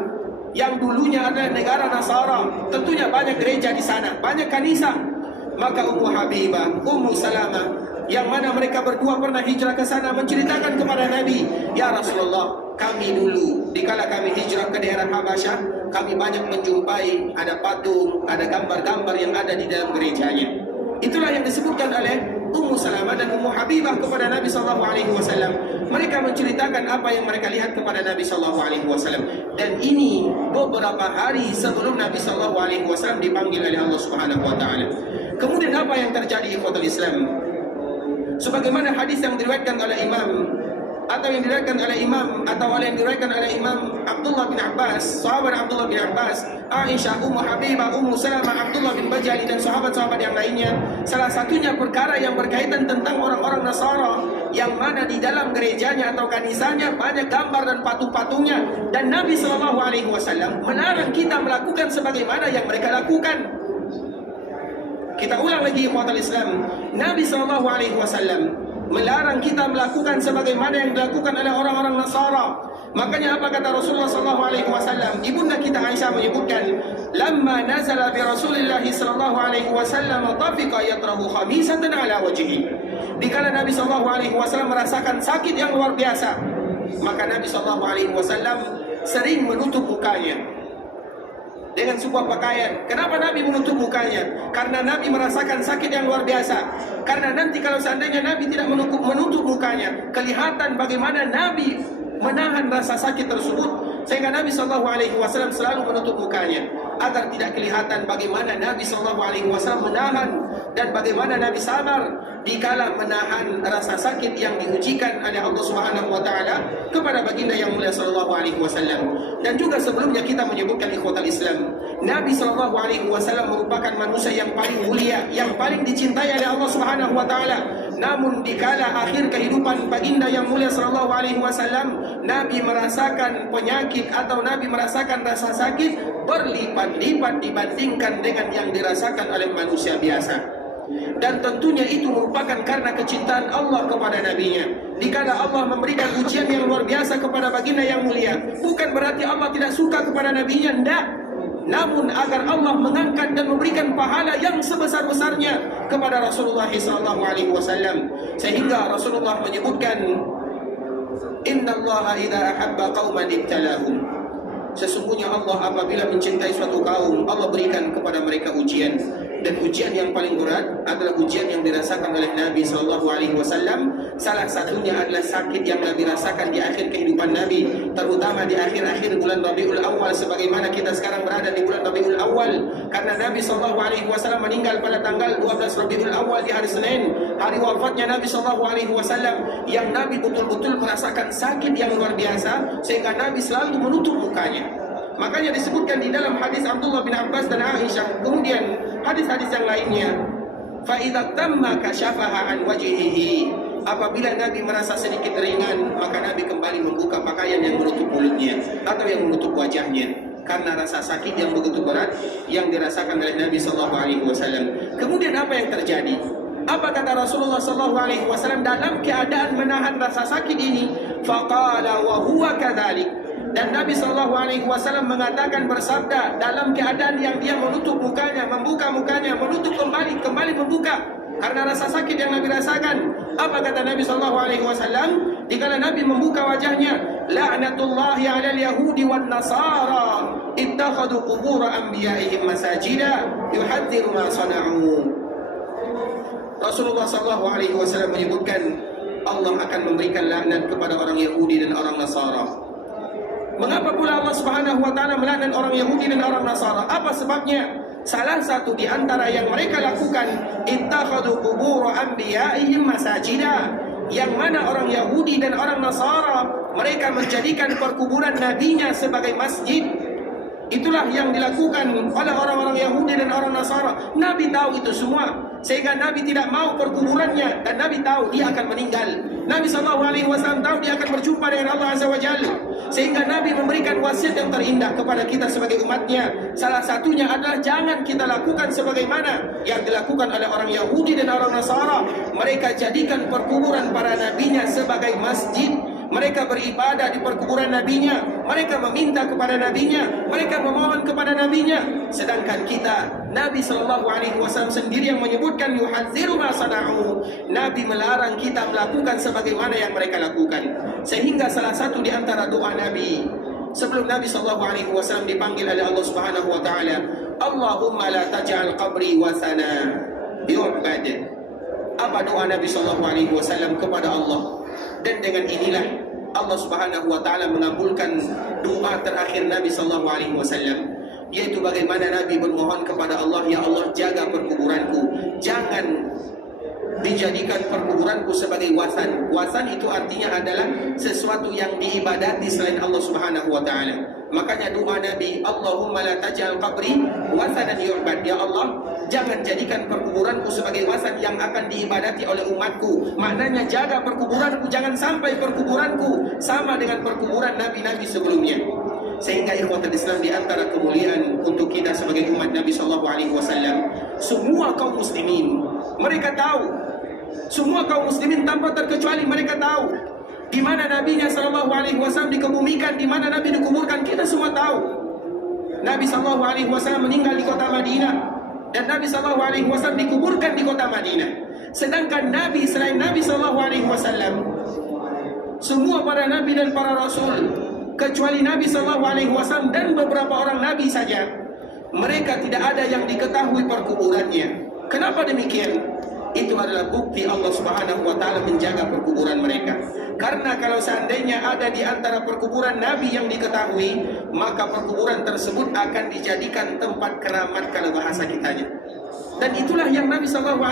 yang dulunya adalah negara Nasara. Tentunya banyak gereja di sana, banyak kanisa. Maka Ummu Habibah, Ummu Salamah, yang mana mereka berdua pernah hijrah ke sana, menceritakan kepada Nabi, ya Rasulullah, kami dulu dikala kami hijrah ke daerah Habasyah, kami banyak menjumpai ada patung, ada gambar-gambar yang ada di dalam gerejanya. Itulah yang disebutkan oleh Ummu Salamah dan Ummu Habibah kepada Nabi SAW. Mereka menceritakan apa yang mereka lihat kepada Nabi SAW. Dan ini beberapa hari sebelum Nabi SAW dipanggil oleh Allah Subhanahu wa taala. Kemudian apa yang terjadi ikhwatul Islam? Sebagaimana hadis yang diriwayatkan oleh Imam Abdullah bin Abbas, sahabat Abdullah bin Abbas, Aisyah, Ummu Habibah, Ummu Salamah, Abdullah bin Bajali, dan sahabat-sahabat yang lainnya. Salah satunya perkara yang berkaitan tentang orang-orang Nasara, yang mana di dalam gerejanya atau kanisanya banyak gambar dan patung-patungnya, dan Nabi SAW melarang kita melakukan sebagaimana yang mereka lakukan. Kita ulang lagi ikhwatul Islam, Nabi SAW melarang kita melakukan sebagaimana yang dilakukan oleh orang-orang Nasara. Makanya apa kata Rasulullah SAW? Ibunda kita Aisyah menyebutkan, lamma nazala bi Rasulillah SAW tafiqa yatrahu khamisatan ala wajhihi. Dikala Nabi SAW merasakan sakit yang luar biasa, maka Nabi SAW sering menutup mukanya dengan sebuah pakaian. Kenapa Nabi menutup mukanya? Karena Nabi merasakan sakit yang luar biasa. Karena nanti kalau seandainya Nabi tidak menutup mukanya, kelihatan bagaimana Nabi menahan rasa sakit tersebut, sehingga Nabi SAW selalu menutup mukanya agar tidak kelihatan bagaimana Nabi SAW menahan dan bagaimana Nabi sabar dikala menahan rasa sakit yang diujikan oleh Allah Subhanahu wa taala kepada baginda yang mulia sallallahu alaihi wasallam. Dan juga sebelumnya kita menyebutkan ikhwatal Islam, Nabi sallallahu alaihi wasallam merupakan manusia yang paling mulia, yang paling dicintai oleh Allah Subhanahu wa taala. Namun dikala akhir kehidupan baginda yang mulia sallallahu alaihi wasallam, Nabi merasakan penyakit atau Nabi merasakan rasa sakit berlipat-lipat dibandingkan dengan yang dirasakan oleh manusia biasa. Dan tentunya itu merupakan karena kecintaan Allah kepada nabinya. Dikala Allah memberikan ujian yang luar biasa kepada baginda yang mulia, bukan berarti Allah tidak suka kepada nabinya, tidak. Namun agar Allah mengangkat dan memberikan pahala yang sebesar-besarnya kepada Rasulullah SAW. Sehingga Rasulullah menyebutkan, innallaha idza ahabba qauman ibtalahum. Sesungguhnya Allah apabila mencintai suatu kaum, Allah berikan kepada mereka ujian. Dan ujian yang paling berat adalah ujian yang dirasakan oleh Nabi SAW. Salah satunya adalah sakit yang Nabi rasakan di akhir kehidupan Nabi, terutama di akhir-akhir bulan Rabiul Awal, sebagaimana kita sekarang berada di bulan Rabiul Awal. Karena Nabi SAW meninggal pada tanggal 12 Rabiul Awal di hari Senin, hari wafatnya Nabi SAW, yang Nabi betul-betul merasakan sakit yang luar biasa, sehingga Nabi selalu menutup mukanya. Makanya disebutkan di dalam hadis Abdullah bin Abbas dan Aisyah, kemudian hadis-hadis yang lainnya, fa idza tamma kashafaha an wajhihi. Apabila Nabi merasa sedikit ringan, maka Nabi kembali membuka pakaian yang menutup mulutnya atau yang menutup wajahnya, karena rasa sakit yang begitu berat yang dirasakan oleh Nabi SAW. Kemudian apa yang terjadi? Apa kata Rasulullah SAW dalam keadaan menahan rasa sakit ini? Faqala wa huwa kadzalik. Dan Nabi SAW mengatakan, bersabda dalam keadaan yang dia menutup mukanya, membuka mukanya, menutup kembali membuka karena rasa sakit yang Nabi rasakan. Apa kata Nabi SAW? Dikala Nabi membuka wajahnya, la'natullahi 'alal yahudi wan nasara ittakhadhu qubur anbiya'ihim masajida yuhadziru ma sana'u. Rasulullah SAW menyebutkan Allah akan memberikan laknat kepada orang Yahudi dan orang Nasara. Mengapa pula Allah Subhanahu wa taala melaknat orang Yahudi dan orang Nasara? Apa sebabnya? Salah satu di antara yang mereka lakukan, ittakhadhu qubur anbiya'ihim masajida. Yang mana orang Yahudi dan orang Nasara, mereka menjadikan perkuburan nabinya sebagai masjid. Itulah yang dilakukan oleh orang-orang Yahudi dan orang Nasara. Nabi tahu itu semua, sehingga Nabi tidak mau perkuburannya, dan Nabi tahu dia akan meninggal. Nabi SAW tahu dia akan berjumpa dengan Allah Azza wa Jalla, sehingga Nabi memberikan wasiat yang terindah kepada kita sebagai umatnya. Salah satunya adalah jangan kita lakukan sebagaimana yang dilakukan oleh orang Yahudi dan orang Nasara. Mereka jadikan perkuburan para nabinya sebagai masjid. Mereka beribadah di perkuburan nabinya, mereka meminta kepada nabinya, mereka memohon kepada nabinya. Sedangkan kita, Nabi SAW sendiri yang menyebutkan yuhadziru ma sana'u. Nabi melarang kita melakukan sebagaimana yang mereka lakukan. Sehingga salah satu di antara doa Nabi sebelum Nabi SAW dipanggil oleh Allah Subhanahu wa taala, Allahumma la taj'al qabri wasana yu'bad. Apa doa Nabi SAW kepada Allah? Dan dengan inilah Allah Subhanahu wa taala mengabulkan doa terakhir Nabi SAW, yaitu bagaimana Nabi bermohon kepada Allah, ya Allah jaga perkuburanku, jangan dijadikan perkuburanku sebagai wasan. Wasan itu artinya adalah sesuatu yang diibadati selain Allah Subhanahu wa taala. Makanya doa Nabi, Allahumma la taj'al qabri wasanan yu'bad. Ya Allah, jangan jadikan perkuburanku sebagai wasan yang akan diibadati oleh umatku. Maknanya jaga perkuburanku, jangan sampai perkuburanku sama dengan perkuburan nabi-nabi sebelumnya. Sehingga ikhwatul Islam, di antara kemuliaan untuk kita sebagai umat Nabi SAW, semua kaum muslimin mereka tahu Semua kaum muslimin tanpa terkecuali mereka tahu di mana Nabi-Nya sallallahu alaihi wasallam dikebumikan, di mana Nabi dikuburkan. Kita semua tahu. Nabi sallallahu alaihi wasallam meninggal di kota Madinah dan Nabi sallallahu alaihi wasallam dikuburkan di kota Madinah. Sedangkan Nabi selain Nabi sallallahu alaihi wasallam, semua para nabi dan para rasul kecuali Nabi sallallahu alaihi wasallam dan beberapa orang nabi saja, mereka tidak ada yang diketahui perkuburannya. Kenapa demikian? Itu adalah bukti Allah Subhanahu wa taala menjaga perkuburan mereka. Karena kalau seandainya ada di antara perkuburan nabi yang diketahui, maka perkuburan tersebut akan dijadikan tempat keramat kalau bahasa kitanya. Dan itulah yang Nabi SAW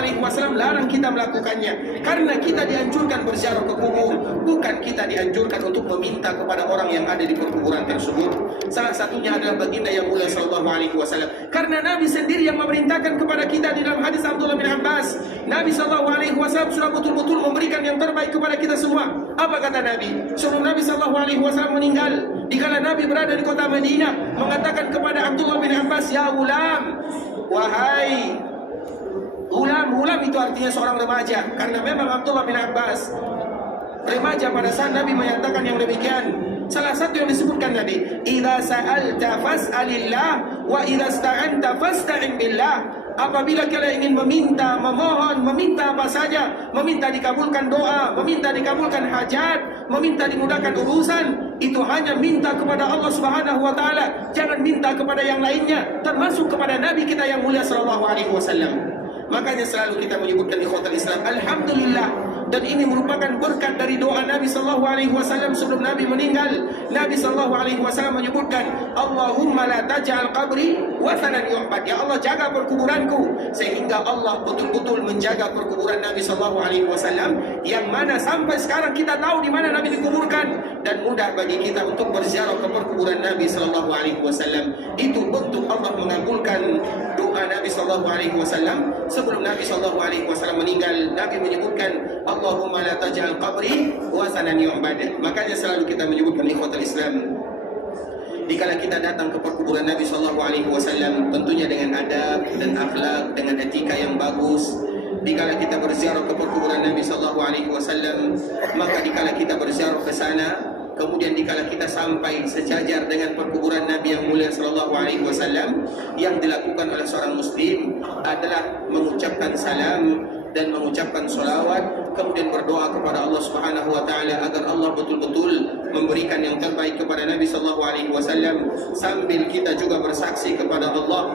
larang kita melakukannya. Karena kita dianjurkan berziarah ke kubur, bukan kita dianjurkan untuk meminta kepada orang yang ada di perkuburan tersebut. Salah satunya adalah baginda yang mulia SAW. Karena Nabi sendiri yang memerintahkan kepada kita di dalam hadis Abdullah bin Abbas. Nabi SAW sudah betul-betul memberikan yang terbaik kepada kita semua. Apa kata Nabi? Sebelum Nabi SAW meninggal, dikala Nabi berada di kota Madinah, mengatakan kepada Abdullah bin Abbas, "Ya ulam, wahai ulam itu artinya seorang remaja." Karena memang Abdullah bin Abbas remaja pada saat Nabi menyatakan yang demikian. Salah satu yang disebutkan tadi, "Idza sa'alta fas'alillah wa idza sta'anta fasta'in billah." Apabila kalian ingin meminta, memohon, meminta apa saja, meminta dikabulkan doa, meminta dikabulkan hajat, meminta dimudahkan urusan, itu hanya minta kepada Allah Subhanahu wa taala. Jangan minta kepada yang lainnya, termasuk kepada Nabi kita yang mulia sallallahu alaihi wasallam. Makanya selalu kita menyebutkan ikhwatal Islam, alhamdulillah. Dan ini merupakan berkat dari doa Nabi sallallahu alaihi wasallam sebelum Nabi meninggal. Nabi sallallahu alaihi wasallam menyebutkan, "Allahumma la taj'al qabri wathanan yu'bad." Ya Allah, jaga perkuburanku, sehingga Allah betul-betul menjaga perkuburan Nabi sallallahu alaihi wasallam, yang mana sampai sekarang kita tahu di mana Nabi dikuburkan, dan mudah bagi kita untuk berziarah ke perkuburan Nabi sallallahu alaihi wasallam. Itu bentuk Allah mengabulkan doa Nabi sallallahu alaihi wasallam sebelum Nabi sallallahu alaihi wasallam meninggal. Nabi menyebutkan, "Allahumma la taj'al qabri wathanan yu'bad." Makanya selalu kita menyebutkan ikhwatul Islam, dikala kita datang ke perkuburan Nabi sallallahu alaihi wasallam, tentunya dengan adab dan akhlak, dengan etika yang bagus. Dikala kita berziarah ke perkuburan Nabi sallallahu alaihi wasallam, maka dikala kita berziarah ke sana, kemudian dikala kita sampai sejajar dengan perkuburan Nabi yang mulia sallallahu alaihi wasallam, yang dilakukan oleh seorang muslim adalah mengucapkan salam dan mengucapkan salawat, kemudian berdoa kepada Allah Subhanahu wa taala agar Allah betul-betul memberikan yang terbaik kepada Nabi sallallahu alaihi wasallam, sambil kita juga bersaksi kepada Allah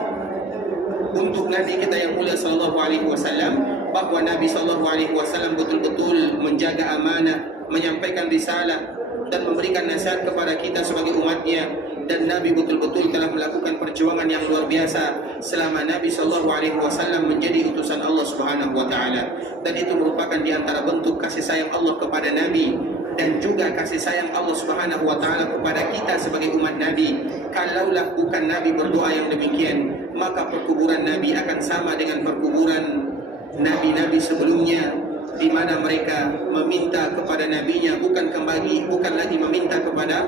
untuk Nabi kita yang mulia sallallahu alaihi wasallam bahwa Nabi sallallahu alaihi wasallam betul-betul menjaga amanah, menyampaikan risalah dan memberikan nasihat kepada kita sebagai umatnya. Dan Nabi betul-betul telah melakukan perjuangan yang luar biasa selama Nabi sallallahu alaihi wasallam menjadi utusan Allah Subhanahu wa taala. Dan itu merupakan di antara bentuk kasih sayang Allah kepada Nabi, dan juga kasih sayang Allah Subhanahu wa taala kepada kita sebagai umat Nabi. Kalaulah bukan Nabi berdoa yang demikian, maka perkuburan Nabi akan sama dengan perkuburan nabi-nabi sebelumnya, di mana mereka meminta kepada nabinya, bukan lagi meminta kepada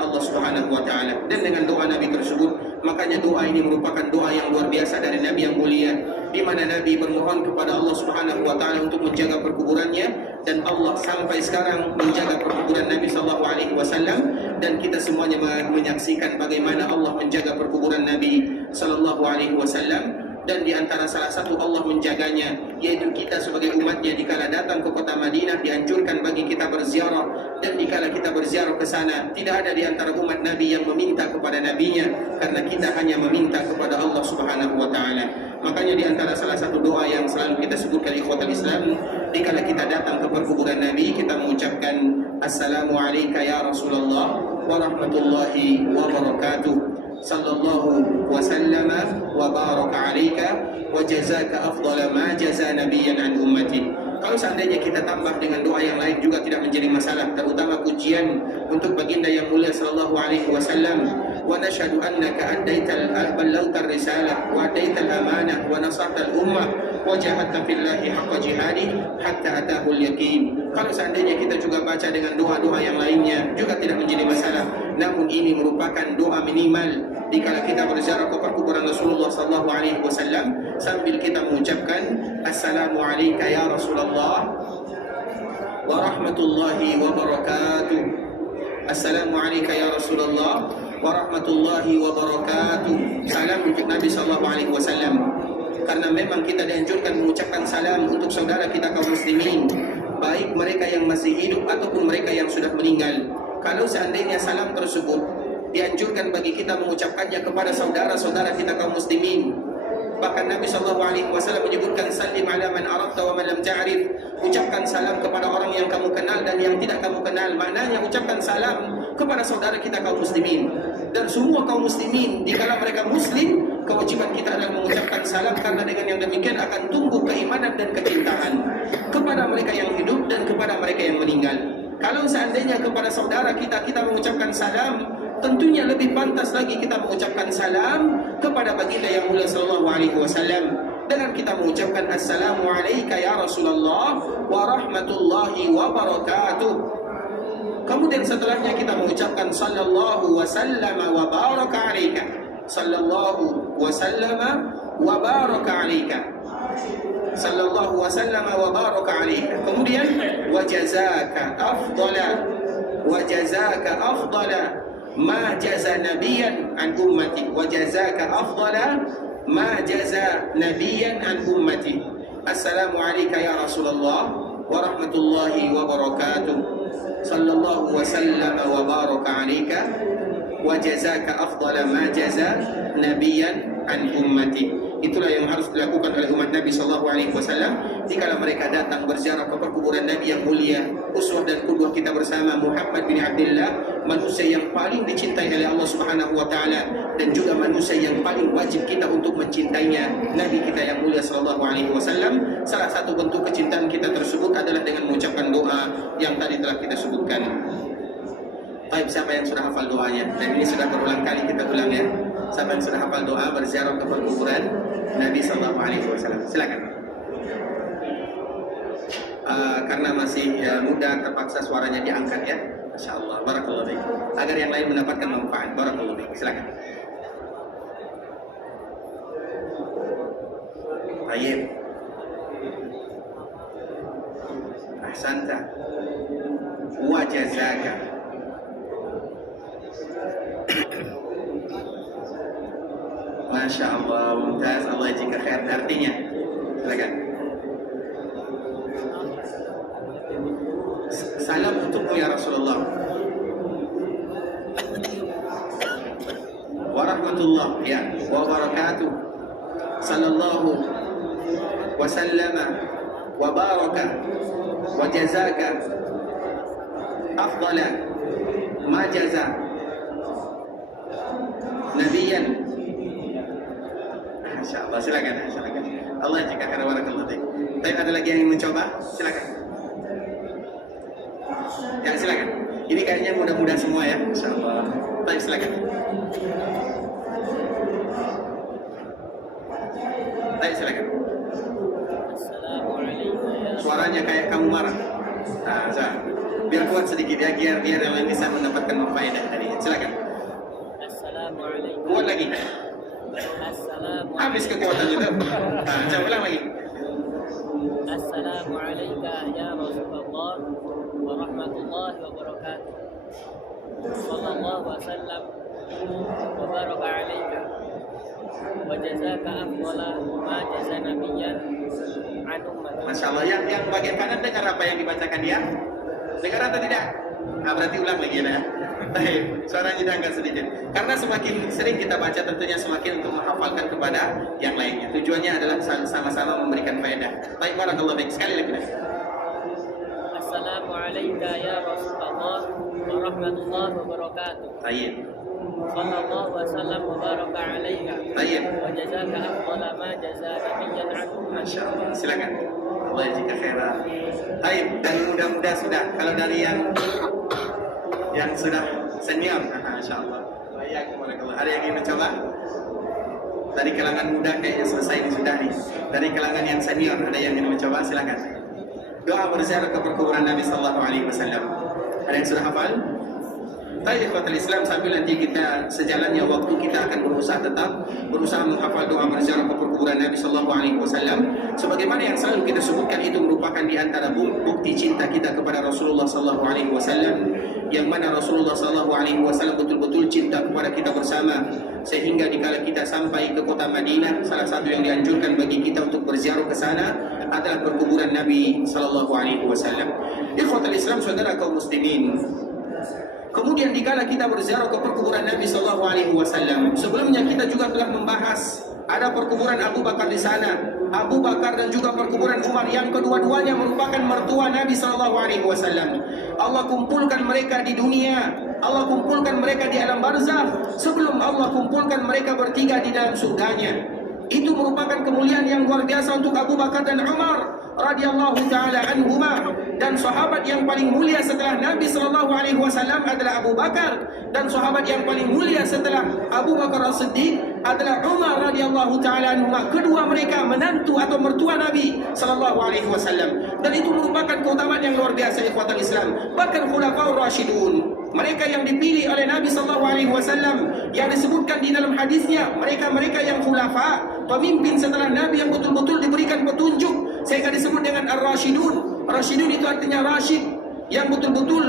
Allah Subhanahu wa taala. Dan dengan doa Nabi tersebut, makanya doa ini merupakan doa yang luar biasa dari Nabi yang mulia, di mana Nabi bermohon kepada Allah Subhanahu wa taala untuk menjaga perkuburannya, dan Allah sampai sekarang menjaga perkuburan Nabi sallallahu alaihi wasallam, dan kita semuanya menyaksikan bagaimana Allah menjaga perkuburan Nabi sallallahu alaihi wasallam. Dan di antara salah satu Allah menjaganya, yaitu kita sebagai umatnya dikala datang ke kota Madinah, dianjurkan bagi kita berziarah. Dan dikala kita berziarah ke sana, tidak ada di antara umat Nabi yang meminta kepada nabinya, karena kita hanya meminta kepada Allah Subhanahu wa taala. Makanya di antara salah satu doa yang selalu kita sebutkan ikhwatul Islam, dikala kita datang ke perkuburan Nabi, kita mengucapkan, "Assalamu alayka ya Rasulullah wa rahmatullahi wa barakatuh. Sallallahu wa sallama wa baraka alaika wa jazaka afdala ma jaza nabiyyan an ummati." Kalau seandainya kita tambah dengan doa yang lain juga tidak menjadi masalah, terutama pujian untuk baginda yang mulia sallallahu alaihi wasallam. Wa nashhadu annaka ballagta risalah wa adaita al-amanah wa nasarta al-ummah wa jahadta fillahi haqqa jihadi hatta atahul yaqin. Kalau seandainya kita juga baca dengan doa-doa yang lainnya juga tidak menjadi masalah. namun ini merupakan doa minimal dikala kita berziarah ke perkuburan Rasulullah sallallahu alaihi wasallam sambil kita mengucapkan assalamu alayka ya Rasulullah wa rahmatullahi wa barakatuh. Assalamu alayka ya Rasulullah wa rahmatullahi wa barakatuh. Salam untuk Nabi sallallahu alaihi wasallam. Karena memang kita dianjurkan mengucapkan salam untuk saudara kita kaum muslimin, baik mereka yang masih hidup ataupun mereka yang sudah meninggal. Kalau seandainya salam tersebut dianjurkan bagi kita mengucapkannya kepada saudara-saudara kita kaum muslimin. Bahkan Nabi SAW menyebutkan salim ala man arafta wa man lam ta'rif. Ucapkan salam kepada orang yang kamu kenal dan yang tidak kamu kenal. Maknanya ucapkan salam kepada saudara kita kaum muslimin. Dan semua kaum muslimin dikala mereka muslim, kewajiban kita adalah mengucapkan salam, karena dengan yang demikian akan tumbuh keimanan dan kecintaan kepada mereka yang hidup dan kepada mereka yang meninggal. Kalau seandainya kepada saudara kita mengucapkan salam, tentunya lebih pantas lagi kita mengucapkan salam kepada baginda yang mulia sallallahu alaihi wasallam dengan kita mengucapkan assalamu alayka ya Rasulullah wa rahmatullahi wa barakatuh. Kemudian setelahnya kita mengucapkan sallallahu wasallama wa baraka alaika. Sallallahu wasallama wa baraka alaika. Sallallahu wasallama wa baraka alaika. Kemudian wa jazaka afdala ma jaza nabiyan an ummati. Wa jazaka afdala ma jaza nabiyan an ummati. Assalamu alayka ya Rasulullah wa rahmatullahi wa barakatuh. Sallallahu wa sallama wa baraka alayka wa jazaka afdala ma jaza nabiyan an ummati. Itulah yang harus dilakukan oleh umat Nabi sallallahu alaihi wasallam jika mereka datang berziarah ke perkuburan Nabi yang mulia, uswah dan qudwah kita bersama Muhammad bin Abdullah, manusia yang paling dicintai oleh Allah Subhanahu wa taala dan juga manusia yang paling wajib kita untuk mencintainya, Nabi kita yang mulia sallallahu alaihi wasallam. Salah satu bentuk kecintaan kita tersebut adalah dengan mengucapkan doa yang tadi telah kita sebutkan. Baik, siapa yang sudah hafal doanya? Dan ini sudah berulang kali kita ulang ya. Siapa yang sudah hafal doa berziarah ke perkuburan Nabi sallallahu alaihi wasallam? Silakan. Karena masih muda terpaksa suaranya diangkat ya. Masyaallah, barakallahu fiik. Agar yang lain mendapatkan manfaat. Barakallahu fiik. Silakan. Baik. Ahsanta. Wa jazaka. Masya Allah, mumtaz. Allah jika khair. Artinya, silakan. Salam untukmu ya Rasulullah. Warahmatullah ya wa barakatuh. Sallallahu wa sallama wa baraka wa jazaka afdala ma jaza nabiyan. Insyaallah, silakan. Allah jika khair, barakallahu fiik. Baik, ada lagi yang ingin mencoba? Silakan. Ya, silakan. Ini kayaknya mudah-mudah semua ya, insyaallah. Baik, silakan. Baik, silakan. Suaranya kayak kamu marah. Nah, biar kuat sedikit ya, biar yang lain bisa mendapatkan faedah darinya. Silakan. Assalamualaikum. Kuat lagi. Assalamualaikum. Habis kekuatan itu. Nah, coba ulang lagi. Assalamualaikum ya Rasulullah wa rahmatullahi wa barakatuh. Sallallahu wasallam wa baraka alaika wa jazaka afdala ma jaza nabiyyan an ummati. Masya Allah, yang bagian kanan dengar apa yang dibacakan dia? Dengar atau tidak? Nah, berarti ulang lagi ya. Baik, suaranya diangkat sedikit. Karena semakin sering kita baca tentunya semakin untuk menghafalkan kepada yang lainnya. Tujuannya adalah sama-sama memberikan faedah. Baik, barakallahu fiik. Sekali lagi. Assalamualaikum ya Rasulullah wa rahmatullahi wa barakatuh. Baik. Sallallahu wasallam wa baraka alaika. Baik. Wa jazaka afdala ma jaza nabiyyan an ummati. Masya Allah. Silakan. Allah jika khairan. Baik, dan mudah-mudah sudah. Kalau dari yang sudah senior, Masya Allah. Baik, barakallah. Ada yang ingin mencoba? Dari kalangan muda kayaknya selesai ini sudah nih. Dari kalangan yang senior ada yang ingin mencoba? Silakan. Doa berziarah ke perkuburan Nabi sallallahu alaihi wasallam. Ada yang sudah hafal? Baik ikhwatal Islam, sambil nanti kita sejalannya waktu kita akan berusaha menghafal doa berziarah ke perkuburan Nabi sallallahu alaihi wasallam. Sebagaimana yang selalu kita sebutkan, itu merupakan di antara bukti cinta kita kepada Rasulullah sallallahu alaihi wasallam, yang mana Rasulullah sallallahu alaihi wasallam betul-betul cinta kepada kita bersama, sehingga dikala kita sampai ke kota Madinah, salah satu yang dianjurkan bagi kita untuk berziarah ke sana adalah perkuburan Nabi sallallahu alaihi wasallam. Ikhwatal Islam, saudara kaum muslimin, kemudian dikala kita berziarah ke perkuburan Nabi sallallahu alaihi wasallam, sebelumnya kita juga telah membahas ada perkuburan Abu Bakar di sana, Abu Bakar dan juga perkuburan Umar, yang kedua-duanya merupakan mertua Nabi sallallahu alaihi wasallam. Allah kumpulkan mereka di dunia, Allah kumpulkan mereka di alam barzakh sebelum Allah kumpulkan mereka bertiga di dalam surganya. Itu merupakan kemuliaan yang luar biasa untuk Abu Bakar dan Umar radhiyallahu taala anhuma. Dan sahabat yang paling mulia setelah Nabi sallallahu alaihi wasallam adalah Abu Bakar, dan sahabat yang paling mulia setelah Abu Bakar As-Siddiq adalah Umar radhiyallahu taala anhuma. Kedua mereka menantu atau mertua Nabi sallallahu alaihi wasallam, dan itu merupakan keutamaan yang luar biasa ikhwatal Islam. Bahkan Khulafaur Rasyidun, mereka yang dipilih oleh Nabi sallallahu alaihi wasallam, yang disebutkan di dalam hadisnya, mereka yang khulafa, pemimpin setelah Nabi yang betul-betul diberikan petunjuk, sehingga disebut dengan Ar-Rasyidun. Rasyidun itu artinya Rasyid, yang betul-betul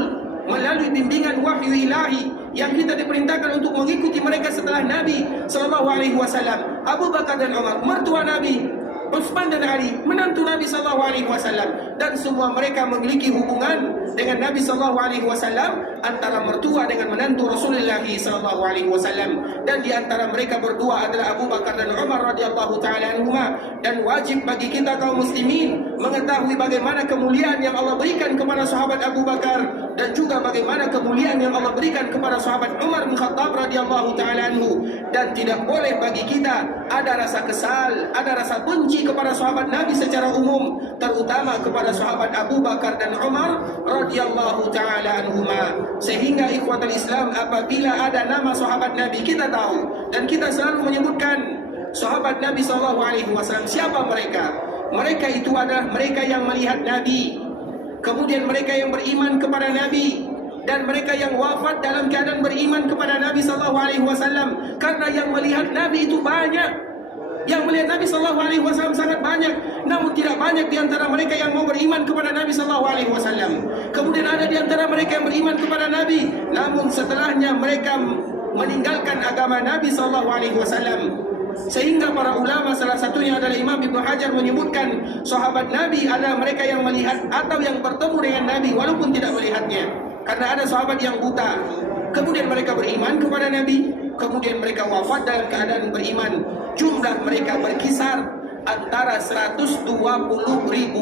melalui bimbingan wahyu ilahi, yang kita diperintahkan untuk mengikuti mereka setelah Nabi sallallahu alaihi wasallam. Abu Bakar dan Umar, mertua Nabi, Utsman dan Ali, menantu Nabi sallallahu alaihi wasallam, dan semua mereka memiliki hubungan dengan Nabi sallallahu alaihi wasallam, antara mertua dengan menantu Rasulullah sallallahu alaihi wasallam. Dan di antara mereka berdua adalah Abu Bakar dan Umar radhiyallahu taala anhuma. Dan wajib bagi kita kaum muslimin mengetahui bagaimana kemuliaan yang Allah berikan kepada sahabat Abu Bakar, dan juga bagaimana kemuliaan yang Allah berikan kepada sahabat Umar bin Khattab radhiyallahu taala anhu. Dan tidak boleh bagi kita ada rasa kesal, ada rasa benci kepada sahabat Nabi secara umum, terutama kepada sahabat Abu Bakar dan Umar radhiyallahu taala anhuma. Sehingga ikhwatul Islam, apabila ada nama sahabat Nabi, kita tahu dan kita selalu menyebutkan sahabat Nabi sallallahu alaihi wasallam. Siapa mereka? Mereka itu adalah mereka yang melihat Nabi, kemudian mereka yang beriman kepada Nabi, dan mereka yang wafat dalam keadaan beriman kepada Nabi sallallahu alaihi wasallam. Karena yang melihat Nabi itu banyak, yang melihat Nabi sallallahu alaihi wasallam sangat banyak, namun tidak banyak di antara mereka yang mau beriman kepada Nabi sallallahu alaihi wasallam. Kemudian ada di antara mereka yang beriman kepada Nabi, namun setelahnya mereka meninggalkan agama Nabi sallallahu alaihi wasallam. Sehingga para ulama, salah satunya adalah Imam Ibnu Hajar, menyebutkan sahabat Nabi adalah mereka yang melihat atau yang bertemu dengan Nabi walaupun tidak melihatnya. Karena ada sahabat yang buta, kemudian mereka beriman kepada Nabi, kemudian mereka wafat dalam keadaan beriman. Jumlah mereka berkisar antara 120.000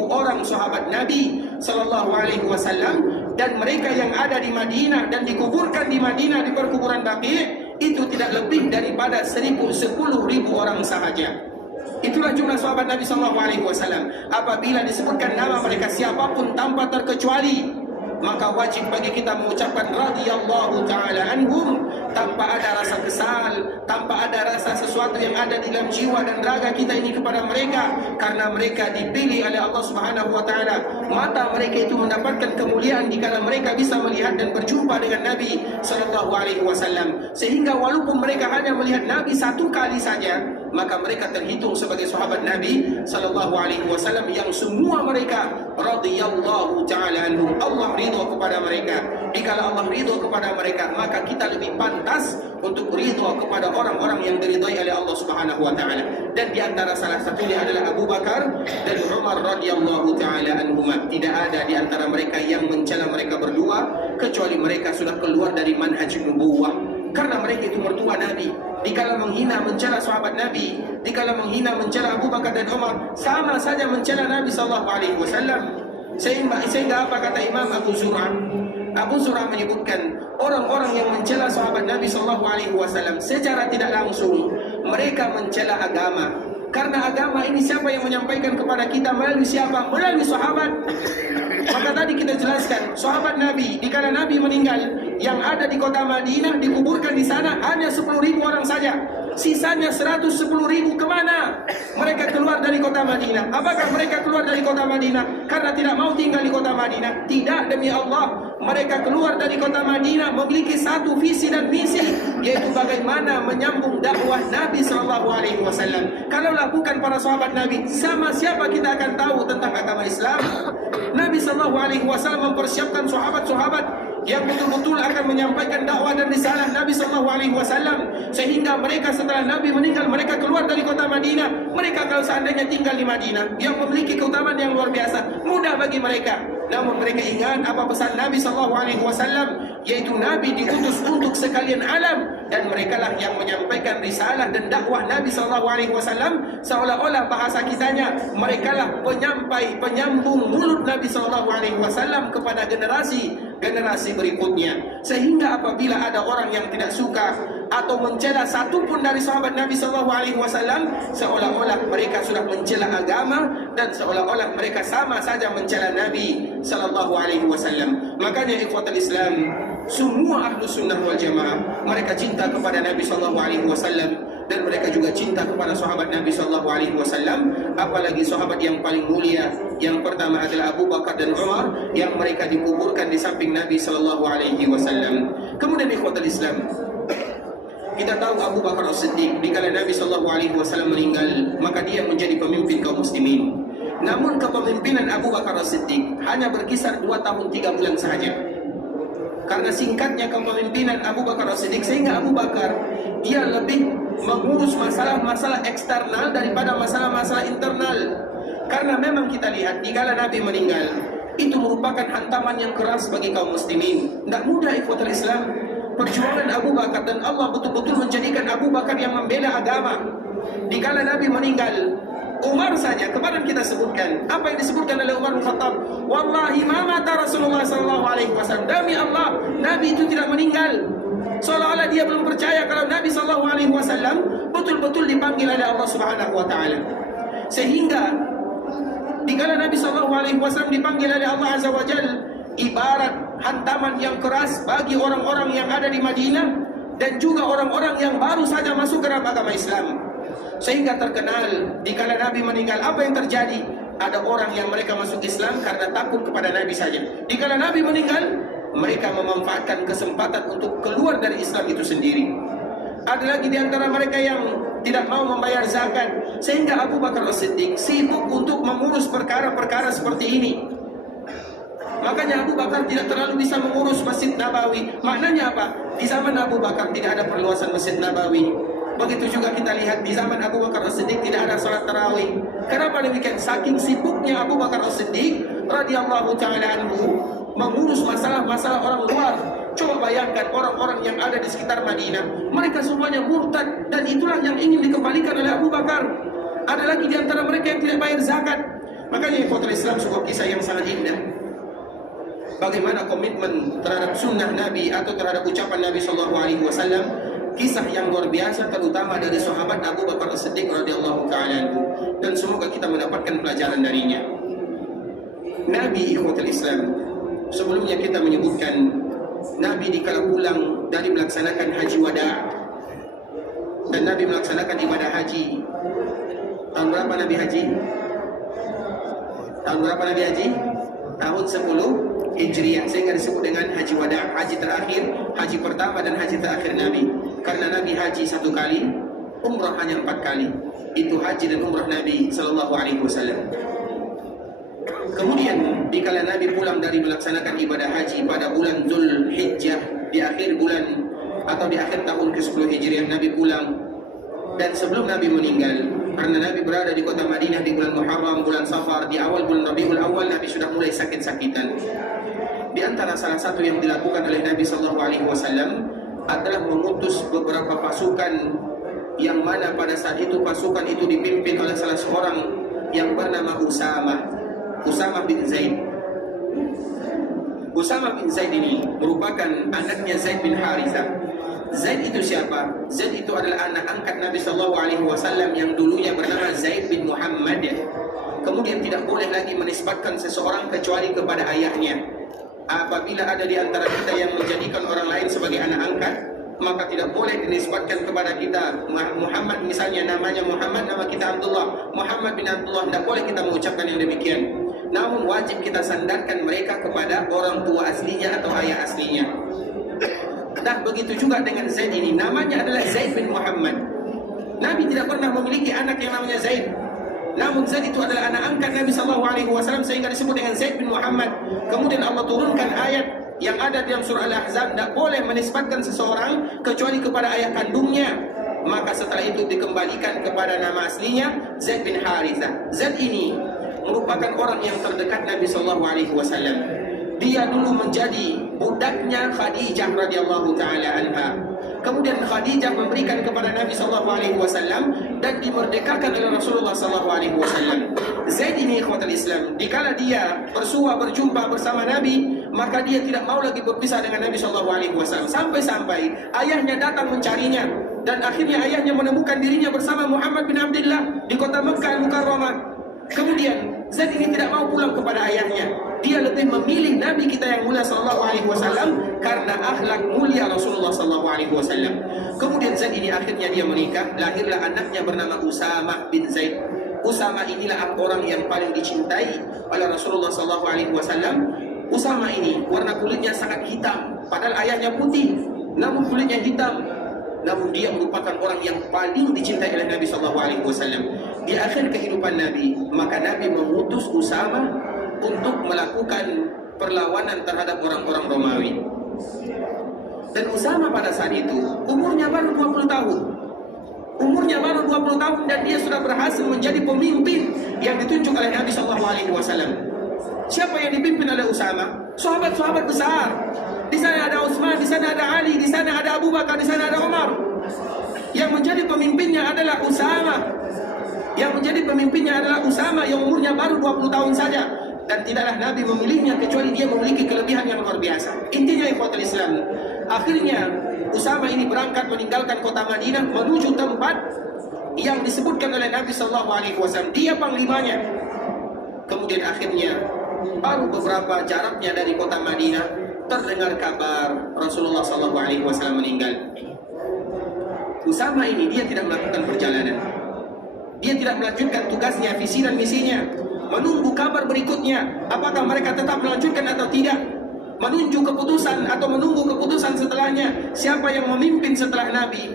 orang sahabat Nabi sallallahu alaihi wasallam, dan mereka yang ada di Madinah dan dikuburkan di Madinah di perkuburan Baqi' itu tidak lebih daripada 10.000 orang sahaja. Itulah jumlah sahabat Nabi sallallahu alaihi wasallam. Apabila disebutkan nama mereka siapapun tanpa terkecuali, maka wajib bagi kita mengucapkan radhiyallahu taala anhum, tanpa ada rasa kesal, tanpa ada rasa sesuatu yang ada di dalam jiwa dan raga kita ini kepada mereka, karena mereka dipilih oleh Allah Subhanahu wa taala. Mata mereka itu mendapatkan kemuliaan dikala mereka bisa melihat dan berjumpa dengan Nabi sallallahu alaihi wasallam. Sehingga walaupun mereka hanya melihat Nabi satu kali saja, maka mereka terhitung sebagai sahabat Nabi sallallahu alaihi wasallam, yang semua mereka radhiyallahu taala anhum. Allah ridho kepada mereka. Jika Allah ridho kepada mereka, maka kita lebih pantas untuk ridho kepada orang-orang yang diridhai oleh Allah Subhanahu wa taala. Dan di antara salah satunya adalah Abu Bakar dan Umar radhiyallahu taala anhuma. Tidak ada di antara mereka yang mencela mereka berdua, kecuali mereka sudah keluar dari manhaj nubuwah. Karena mereka itu mertua Nabi. Dikala menghina mencela sahabat Nabi, dikala menghina mencela Abu Bakar dan Umar, sama saja mencela Nabi sallallahu alaihi wasallam. Sehingga apa kata Imam Abu Zur'ah? Abu Zur'ah menyebutkan orang-orang yang mencela sahabat Nabi sallallahu alaihi wasallam secara tidak langsung mereka mencela agama. Karena agama ini siapa yang menyampaikan kepada kita? Melalui siapa? Melalui sahabat. Maka tadi kita jelaskan, sahabat Nabi, dikala Nabi meninggal, yang ada di kota Madinah dikuburkan di sana hanya 10.000 orang orang saja. Sisanya 110.000 kemana? Mereka keluar dari kota Madinah. Apakah mereka keluar dari kota Madinah karena tidak mau tinggal di kota Madinah? Tidak, demi Allah. Mereka keluar dari kota Madinah memiliki satu visi dan misi, yaitu bagaimana menyambung dakwah Nabi SAW. Kalaulah bukan para sahabat Nabi, sama siapa kita akan tahu tentang agama Islam? Nabi SAW mempersiapkan sahabat-sahabat yang betul-betul akan menyampaikan dakwah dan risalah Nabi SAW, sehingga mereka setelah Nabi meninggal, mereka keluar dari kota Madinah. Mereka kalau seandainya tinggal di Madinah yang memiliki keutamaan yang luar biasa, mudah bagi mereka. Namun mereka ingat apa pesan Nabi SAW, yaitu Nabi diutus untuk sekalian alam, dan merekalah yang menyampaikan risalah dan dakwah Nabi SAW. Seolah-olah bahasa kitanya, merekalah penyampai, penyambung mulut Nabi SAW kepada generasi berikutnya. Sehingga apabila ada orang yang tidak suka atau mencela satu pun dari sahabat Nabi SAW, seolah-olah mereka sudah mencela agama, dan seolah-olah mereka sama saja mencela Nabi SAW. Makanya ikhwatul Islam, semua ahlu sunnah wal jamaah, mereka cinta kepada Nabi SAW, dan mereka juga cinta kepada sahabat Nabi SAW. Apalagi sahabat yang paling mulia, yang pertama adalah Abu Bakar dan Umar, yang mereka dikuburkan di samping Nabi SAW. Kemudian ikhwatul Islam, kita tahu Abu Bakar As-Siddiq, dikala Nabi SAW meninggal, maka dia menjadi pemimpin kaum muslimin. Namun kepemimpinan Abu Bakar As-Siddiq hanya berkisar 2 tahun 3 bulan saja. Karena singkatnya kepemimpinan Abu Bakar As-Siddiq, sehingga Abu Bakar dia lebih mengurus masalah-masalah eksternal daripada masalah-masalah internal. Karena memang kita lihat dikala Nabi meninggal, itu merupakan hantaman yang keras bagi kaum muslimin. Tidak mudah ikhwatul Islam perjuangan Abu Bakar, dan Allah betul-betul menjadikan Abu Bakar yang membela agama. Dikala Nabi meninggal, Umar saja, kemarin kita sebutkan apa yang disebutkan oleh Umar bin Khattab, wallahi ma mata Rasulullah SAW. Demi Allah, Nabi itu tidak meninggal. Seolah-olah dia belum percaya kalau Nabi SAW betul-betul dipanggil oleh Allah Subhanahu Wa Taala. Sehingga dikala Nabi SAW dipanggil oleh Allah Azza wa Jalla, ibarat hantaman yang keras bagi orang-orang yang ada di Madinah, dan juga orang-orang yang baru saja masuk ke dalam agama Islam. Sehingga terkenal dikala Nabi meninggal, apa yang terjadi? Ada orang yang mereka masuk Islam karena takut kepada Nabi saja. Dikala Nabi meninggal, mereka memanfaatkan kesempatan untuk keluar dari Islam itu sendiri. Ada lagi di antara mereka yang tidak mau membayar zakat, sehingga Abu Bakar As-Siddiq sibuk untuk mengurus perkara-perkara seperti ini. Makanya Abu Bakar tidak terlalu bisa mengurus Masjid Nabawi. Maknanya apa? Di zaman Abu Bakar tidak ada perluasan Masjid Nabawi. Begitu juga kita lihat di zaman Abu Bakar As-Siddiq tidak ada salat tarawih. Kenapa demikian? Saking sibuknya Abu Bakar As-Siddiq radhiyallahu taala anhu mengurus masalah-masalah orang luar. Coba bayangkan orang-orang yang ada di sekitar Madinah, mereka semuanya murtad, dan itulah yang ingin dikembalikan oleh Abu Bakar. Ada lagi di antara mereka yang tidak bayar zakat. Makanya ikhwatul Islam, sebuah kisah yang sangat indah. Bagaimana komitmen terhadap sunnah Nabi atau terhadap ucapan Nabi SAW. Kisah yang luar biasa, terutama dari sahabat Abu Bakar As-Siddiq radhiyallahu ta'ala anhu, dan semoga kita mendapatkan pelajaran darinya. Nabi ikhwatul Islam, sebelumnya kita menyebutkan Nabi dikala pulang dari melaksanakan haji wada, dan Nabi melaksanakan ibadah haji. Tahun berapa Nabi haji? Tahun berapa Nabi haji? Tahun 10 Hijriah, sehingga disebut dengan haji wada, haji terakhir, haji pertama dan haji terakhir Nabi. Karena Nabi haji 1 kali, umrah hanya 4 kali. Itu haji dan umrah Nabi SAW. Kemudian dikala Nabi pulang dari melaksanakan ibadah haji pada bulan Dzulhijjah, di akhir bulan atau di akhir tahun ke-10 Hijriah Nabi pulang. Dan sebelum Nabi meninggal, karena Nabi berada di kota Madinah di bulan Muharram, bulan Safar, di awal bulan Rabiul Awal Nabi sudah mulai sakit-sakitan. Di antara salah satu yang dilakukan oleh Nabi SAW adalah mengutus beberapa pasukan, yang mana pada saat itu pasukan itu dipimpin oleh salah seorang yang bernama Usamah bin Zaid. Usamah bin Zaid ini merupakan anaknya Zaid bin Harithah. Zaid itu siapa? Zaid itu adalah anak angkat Nabi SAW yang dulunya bernama Zaid bin Muhammad. Kemudian tidak boleh lagi menisbatkan seseorang kecuali kepada ayahnya. Apabila ada di antara kita yang menjadikan orang lain sebagai anak angkat, maka tidak boleh dinisbatkan kepada kita. Muhammad misalnya, namanya Muhammad, nama kita Abdullah, Muhammad bin Abdullah, tidak boleh kita mengucapkan yang demikian. Namun wajib kita sandarkan mereka kepada orang tua aslinya atau ayah aslinya. Nah, begitu juga dengan Zaid ini, namanya adalah Zaid bin Muhammad. Nabi tidak pernah memiliki anak yang namanya Zaid. Namun Zaid itu adalah anak angkat Nabi SAW, sehingga disebut dengan Zaid bin Muhammad. Kemudian Allah turunkan ayat yang ada dalam surah Al-Ahzab, tidak boleh menisbatkan seseorang kecuali kepada ayah kandungnya. Maka setelah itu dikembalikan kepada nama aslinya, Zaid bin Harithah. Zaid ini merupakan orang yang terdekat Nabi SAW. Dia dulu menjadi budaknya Khadijah radhiyallahu taala anha. Kemudian Khadijah memberikan kepada Nabi SAW dan dimerdekakan oleh Rasulullah SAW. Zaid ini ikhwatul Islam, dikala dia bersua berjumpa bersama Nabi, maka dia tidak mau lagi berpisah dengan Nabi SAW. Sampai-sampai ayahnya datang mencarinya, dan akhirnya ayahnya menemukan dirinya bersama Muhammad bin Abdullah di kota Mekah Al-Mukarramah. Kemudian Zaid ini tidak mau pulang kepada ayahnya. Dia lebih memilih Nabi kita yang mulia SAW karena akhlak mulia Rasulullah SAW. Kemudian Zaid ini akhirnya dia menikah, lahirlah anaknya bernama Usamah bin Zaid. Usamah inilah orang yang paling dicintai oleh Rasulullah SAW. Usamah ini warna kulitnya sangat hitam, padahal ayahnya putih, namun kulitnya hitam. Namun dia merupakan orang yang paling dicintai oleh Nabi SAW. Di akhir kehidupan Nabi, maka Nabi mengutus Usamah untuk melakukan perlawanan terhadap orang-orang Romawi. Dan Usamah pada saat itu umurnya baru 20 tahun. Umurnya baru 20 tahun dan dia sudah berhasil menjadi pemimpin yang ditunjuk oleh Nabi SAW. Siapa yang dipimpin oleh Usamah? Sahabat-sahabat besar. Di sana ada Utsman, di sana ada Ali, di sana ada Abu Bakar, di sana ada Umar. Yang menjadi pemimpinnya adalah Usamah. Yang menjadi pemimpinnya adalah Usamah yang umurnya baru 20 tahun saja. Dan tidaklah Nabi memilihnya kecuali dia memiliki kelebihan yang luar biasa. Intinya ikhwatul Islam, akhirnya Usamah ini berangkat meninggalkan kota Madinah menuju tempat yang disebutkan oleh Nabi SAW. Dia panglimanya. Kemudian akhirnya baru beberapa jaraknya dari kota Madinah terdengar kabar Rasulullah SAW meninggal. Usamah ini dia tidak melakukan perjalanan. Dia tidak melanjutkan tugasnya, visi dan misinya. Menunggu kabar berikutnya, apakah mereka tetap melanjutkan atau tidak. Menunjuk keputusan atau menunggu keputusan setelahnya. Siapa yang memimpin setelah Nabi,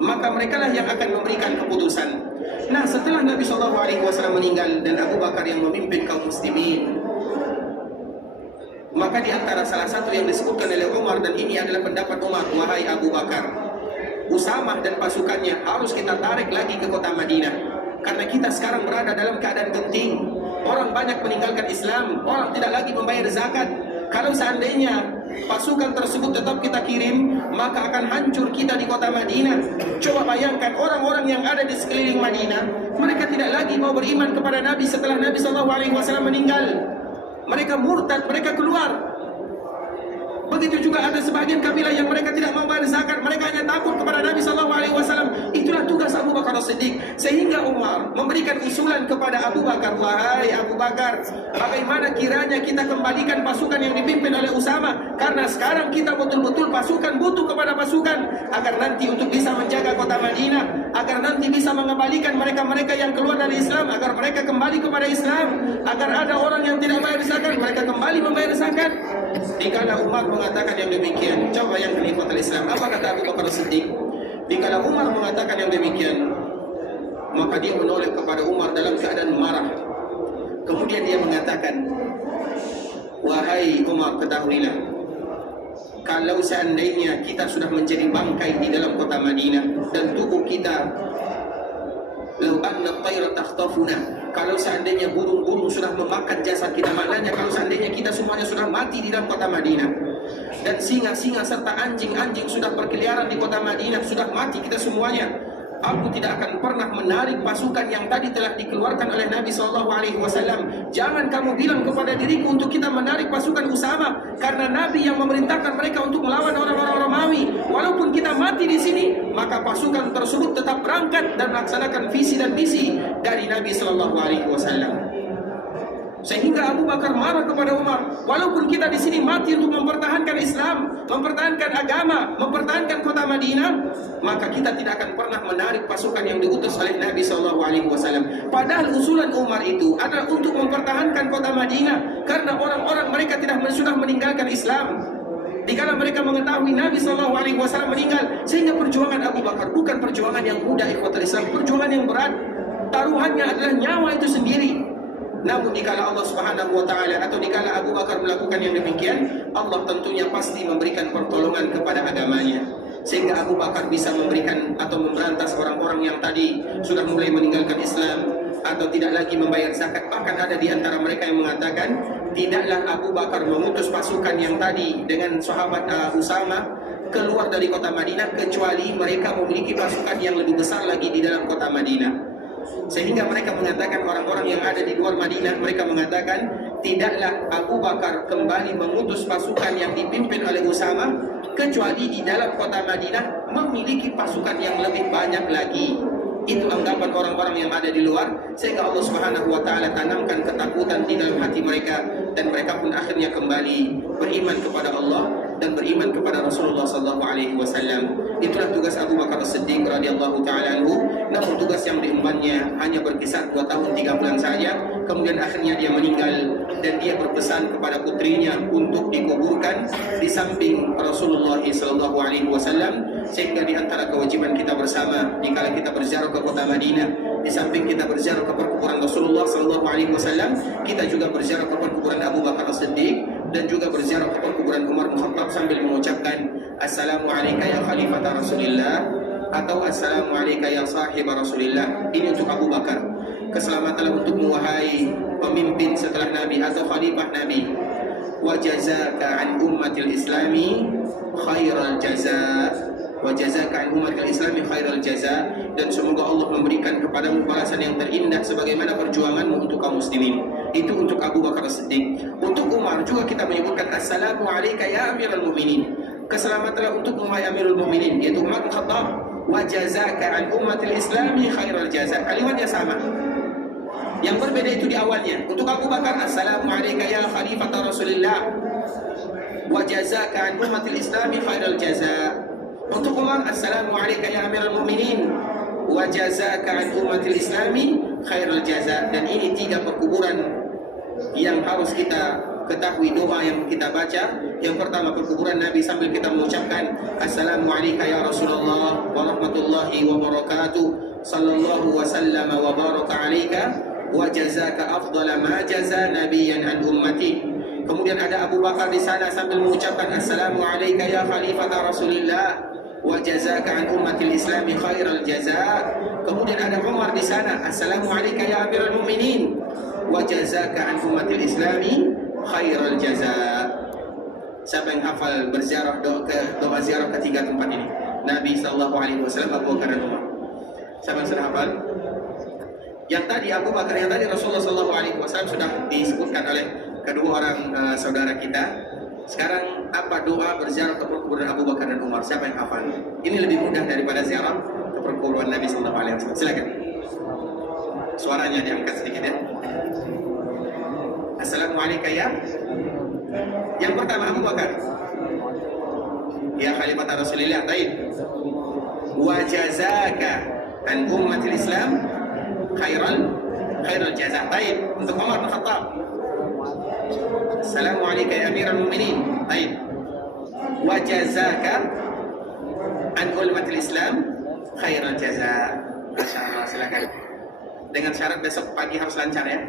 maka merekalah yang akan memberikan keputusan. Nah, setelah Nabi SAW meninggal dan Abu Bakar yang memimpin kaum muslimin, maka di antara salah satu yang disebutkan oleh Umar, dan ini adalah pendapat Umar, wahai Abu Bakar, Usamah dan pasukannya harus kita tarik lagi ke kota Madinah, karena kita sekarang berada dalam keadaan genting. Orang banyak meninggalkan Islam, orang tidak lagi membayar zakat. Kalau seandainya pasukan tersebut tetap kita kirim, maka akan hancur kita di kota Madinah. Coba bayangkan orang-orang yang ada di sekeliling Madinah, mereka tidak lagi mau beriman kepada Nabi setelah Nabi SAW meninggal. Mereka murtad, mereka keluar. Begitu juga ada sebagian kabilah yang mereka tidak mau bayar zakat, mereka hanya takut kepada Nabi SAW. Itulah tugas Abu Bakar As-Siddiq. Sehingga Umar memberikan usulan kepada Abu Bakar, wahai Abu Bakar, bagaimana kiranya kita kembalikan pasukan yang dipimpin oleh Usamah, karena sekarang kita betul-betul pasukan butuh kepada pasukan, agar nanti untuk bisa menjaga kota Madinah, agar nanti bisa mengembalikan mereka-mereka yang keluar dari Islam, agar mereka kembali kepada Islam, agar ada orang yang tidak bayar zakat, mereka kembali membayar zakat. Dikala Umar mengatakan yang demikian, coba yang ikhwatul Islam, apa kata Abu Bakar As-Siddiq? Dikala Umar mengatakan yang demikian, maka dia menoleh kepada Umar dalam keadaan marah. Kemudian dia mengatakan, wahai Umar, ketahuilah, kalau seandainya kita sudah menjadi bangkai di dalam kota Madinah dan tubuh kita, lau anna at-tayra takhtafuna, kalau seandainya burung-burung sudah memakan jasad kita, maknanya kalau seandainya kita semuanya sudah mati di dalam kota Madinah, dan singa-singa serta anjing-anjing sudah berkeliaran di kota Madinah, sudah mati kita semuanya, aku tidak akan pernah menarik pasukan yang tadi telah dikeluarkan oleh Nabi SAW. Jangan kamu bilang kepada diriku untuk kita menarik pasukan Usamah, karena Nabi yang memerintahkan mereka untuk melawan orang-orang Romawi. Walaupun kita mati di sini, maka pasukan tersebut tetap berangkat dan melaksanakan visi dan misi dari Nabi SAW. Sehingga Abu Bakar marah kepada Umar. Walaupun kita di sini mati untuk mempertahankan Islam, mempertahankan agama, mempertahankan kota Madinah, maka kita tidak akan pernah menarik pasukan yang diutus oleh Nabi SAW. Padahal usulan Umar itu adalah untuk mempertahankan kota Madinah, karena orang-orang mereka sudah meninggalkan Islam. Dikala mereka mengetahui Nabi SAW meninggal, sehingga perjuangan Abu Bakar bukan perjuangan yang mudah, ikhwatul Islam, perjuangan yang berat. Taruhannya adalah nyawa itu sendiri. Namun dikala Allah Subhanahu wa taala atau dikala Abu Bakar melakukan yang demikian, Allah tentunya pasti memberikan pertolongan kepada agamanya, sehingga Abu Bakar bisa memberikan atau memberantas orang-orang yang tadi sudah mulai meninggalkan Islam atau tidak lagi membayar zakat. Bahkan ada di antara mereka yang mengatakan, tidaklah Abu Bakar mengutus pasukan yang tadi dengan sahabat Usama keluar dari kota Madinah kecuali mereka memiliki pasukan yang lebih besar lagi di dalam kota Madinah. Sehingga mereka mengatakan, orang-orang yang ada di luar Madinah, mereka mengatakan, tidaklah Abu Bakar kembali mengutus pasukan yang dipimpin oleh Usama kecuali di dalam kota Madinah memiliki pasukan yang lebih banyak lagi. Itu anggapan orang-orang yang ada di luar, sehingga Allah Subhanahu wa taala tanamkan ketakutan di dalam hati mereka, dan mereka pun akhirnya kembali beriman kepada Allah dan beriman kepada Rasulullah sallallahu alaihi wasallam. Itulah tugas Abu Bakar As-Siddiq radhiyallahu taala anhu. Namun tugas yang diembannya hanya berkisar 2 tahun 3 bulan saja. Kemudian akhirnya dia meninggal, dan dia berpesan kepada putrinya untuk dikuburkan di samping Rasulullah sallallahu alaihi wasallam. Sehingga di antara kewajiban kita bersama dikala kita berziarah ke kota Madinah, di samping kita berziarah ke perkuburan Rasulullah sallallahu alaihi wasallam, kita juga berziarah ke perkuburan Abu Bakar As-Siddiq dan juga berziarah ke perkuburan Umar bin Khattab sambil mengucapkan Assalamu alayka ya khalifata Rasulillah atau Assalamu alayka ya sahib Rasulillah. Ini untuk Abu Bakar. Keselamatanlah untukmu wahai pemimpin setelah Nabi atau khalifah Nabi. Wa jazaka an ummatil islami khairal jaza. Wa jazaka an ummatil islami khairal jaza. Dan semoga Allah memberikan kepadamu balasan yang terindah sebagaimana perjuanganmu untuk kaum muslimin. Itu untuk Abu Bakar As-Siddiq. Untuk Umar juga kita menyebutkan Assalamu alayka ya Amirul Mu'minin. Keselamatanlah untuk wahai Amirul Mu'minin, yaitu Umar bin Khattab. Wa jazaka an ummatil islami khairal jaza. Kalimatnya sama. Yang berbeda itu di awalnya. Untuk Abu Bakar Assalamu alayka ya khalifata Rasulillah. Wa jazaka an ummatil islami khairal jaza. Untuk Umar Assalamu alayka ya Amirul Mu'minin. Wa jazaka an ummatil islami khairal jaza. Dan ini 3 perkuburan yang harus kita ketahui doa yang kita baca. Yang pertama perkuburan Nabi sambil kita mengucapkan Assalamu alayka ya Rasulullah wa rahmatullahi wa barakatuh sallallahu wa sallama wa baraka alayka wa jazaka afdala ma jaza nabiyan an ummati. Kemudian ada Abu Bakar di sana sambil mengucapkan Assalamu alayka ya khalifata Rasulillah wa jazaka an ummatil islami khairal jaza. Kemudian ada Umar di sana Assalamu alayka ya Amirul Mu'minin wa jazaka an ummatil islami khairal jaza. Siapa yang hafal berziarah doa ziarah ketiga tempat ini? Nabi sallallahu alaihi wasallam, Abu Bakar dan Umar. Siapa yang sudah hafal? Yang tadi Abu Bakar, yang tadi Rasulullah sallallahu alaihi wasallam sudah disebutkan oleh kedua orang saudara kita. Sekarang apa doa berziarah ke perkuburan Abu Bakar dan Umar? Siapa yang hafal? Ini lebih mudah daripada ziarah ke perkuburan Nabi sallallahu alaihi wasallam. Silakan. Suaranya diangkat sedikit ya. Assalamualaikum ya. Yang pertama Abu Bakar. Ya khalifah Rasulullah. Baik. Wa jazaka an ummatil Islam khairal jaza. Baik. Untuk Umar bin Khattab. Assalamualaikum ya Amirul Mu'minin. Baik. Wa jazaka an ummatil Islam khairal jaza. Masyaallah, silakan. Dengan syarat besok pagi harus lancar ya.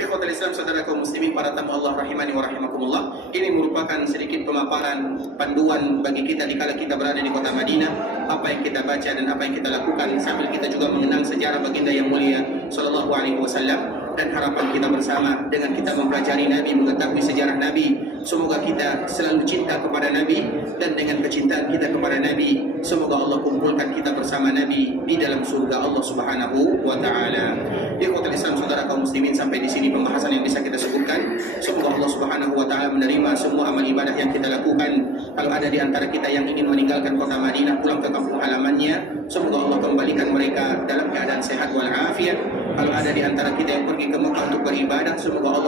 Ikhwatul Islam, saudara kaum muslimin, para tamu Allah rahimani wa rahimakumullah. Ini merupakan sedikit pemaparan panduan bagi kita dikala kita berada di kota Madinah, apa yang kita baca dan apa yang kita lakukan, sambil kita juga mengenang sejarah baginda yang mulia sallallahu alaihi wasallam. Dan harapan kita bersama dengan kita mempelajari Nabi, mengetahui sejarah Nabi, semoga kita selalu cinta kepada Nabi, dan dengan kecintaan kita kepada Nabi, semoga Allah kumpulkan kita bersama Nabi di dalam surga Allah Subhanahu wa taala. Ikhwatul Islam, saudara kaum muslimin, sampai di sini pembahasan yang bisa kita sebutkan. Semoga Allah Subhanahu wa taala menerima semua amal ibadah yang kita lakukan. Kalau ada di antara kita yang ingin meninggalkan kota Madinah pulang ke kampung halamannya, semoga Allah kembalikan mereka dalam keadaan sehat walafiat. Kalau ada di antara kita yang pergi ke Mekah untuk beribadah, semoga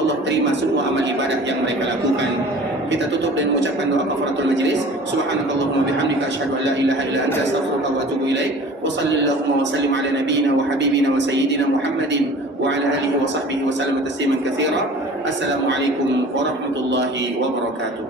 Allah terima semua amal ibadah yang mereka lakukan. Kita tutup dan mengucapkan doa kafaratul majlis. Subhanakallahumma bihamdika asyhadu an la ilaha illa anta astaghfiruka wa atubu ilaik. Wa sallallahu wa sallim ala nabiyyina wa habibina wa sayyidina Muhammadin wa ala alihi wa sahbihi wa sallam tasliman katsira. Assalamualaikum warahmatullahi wabarakatuh.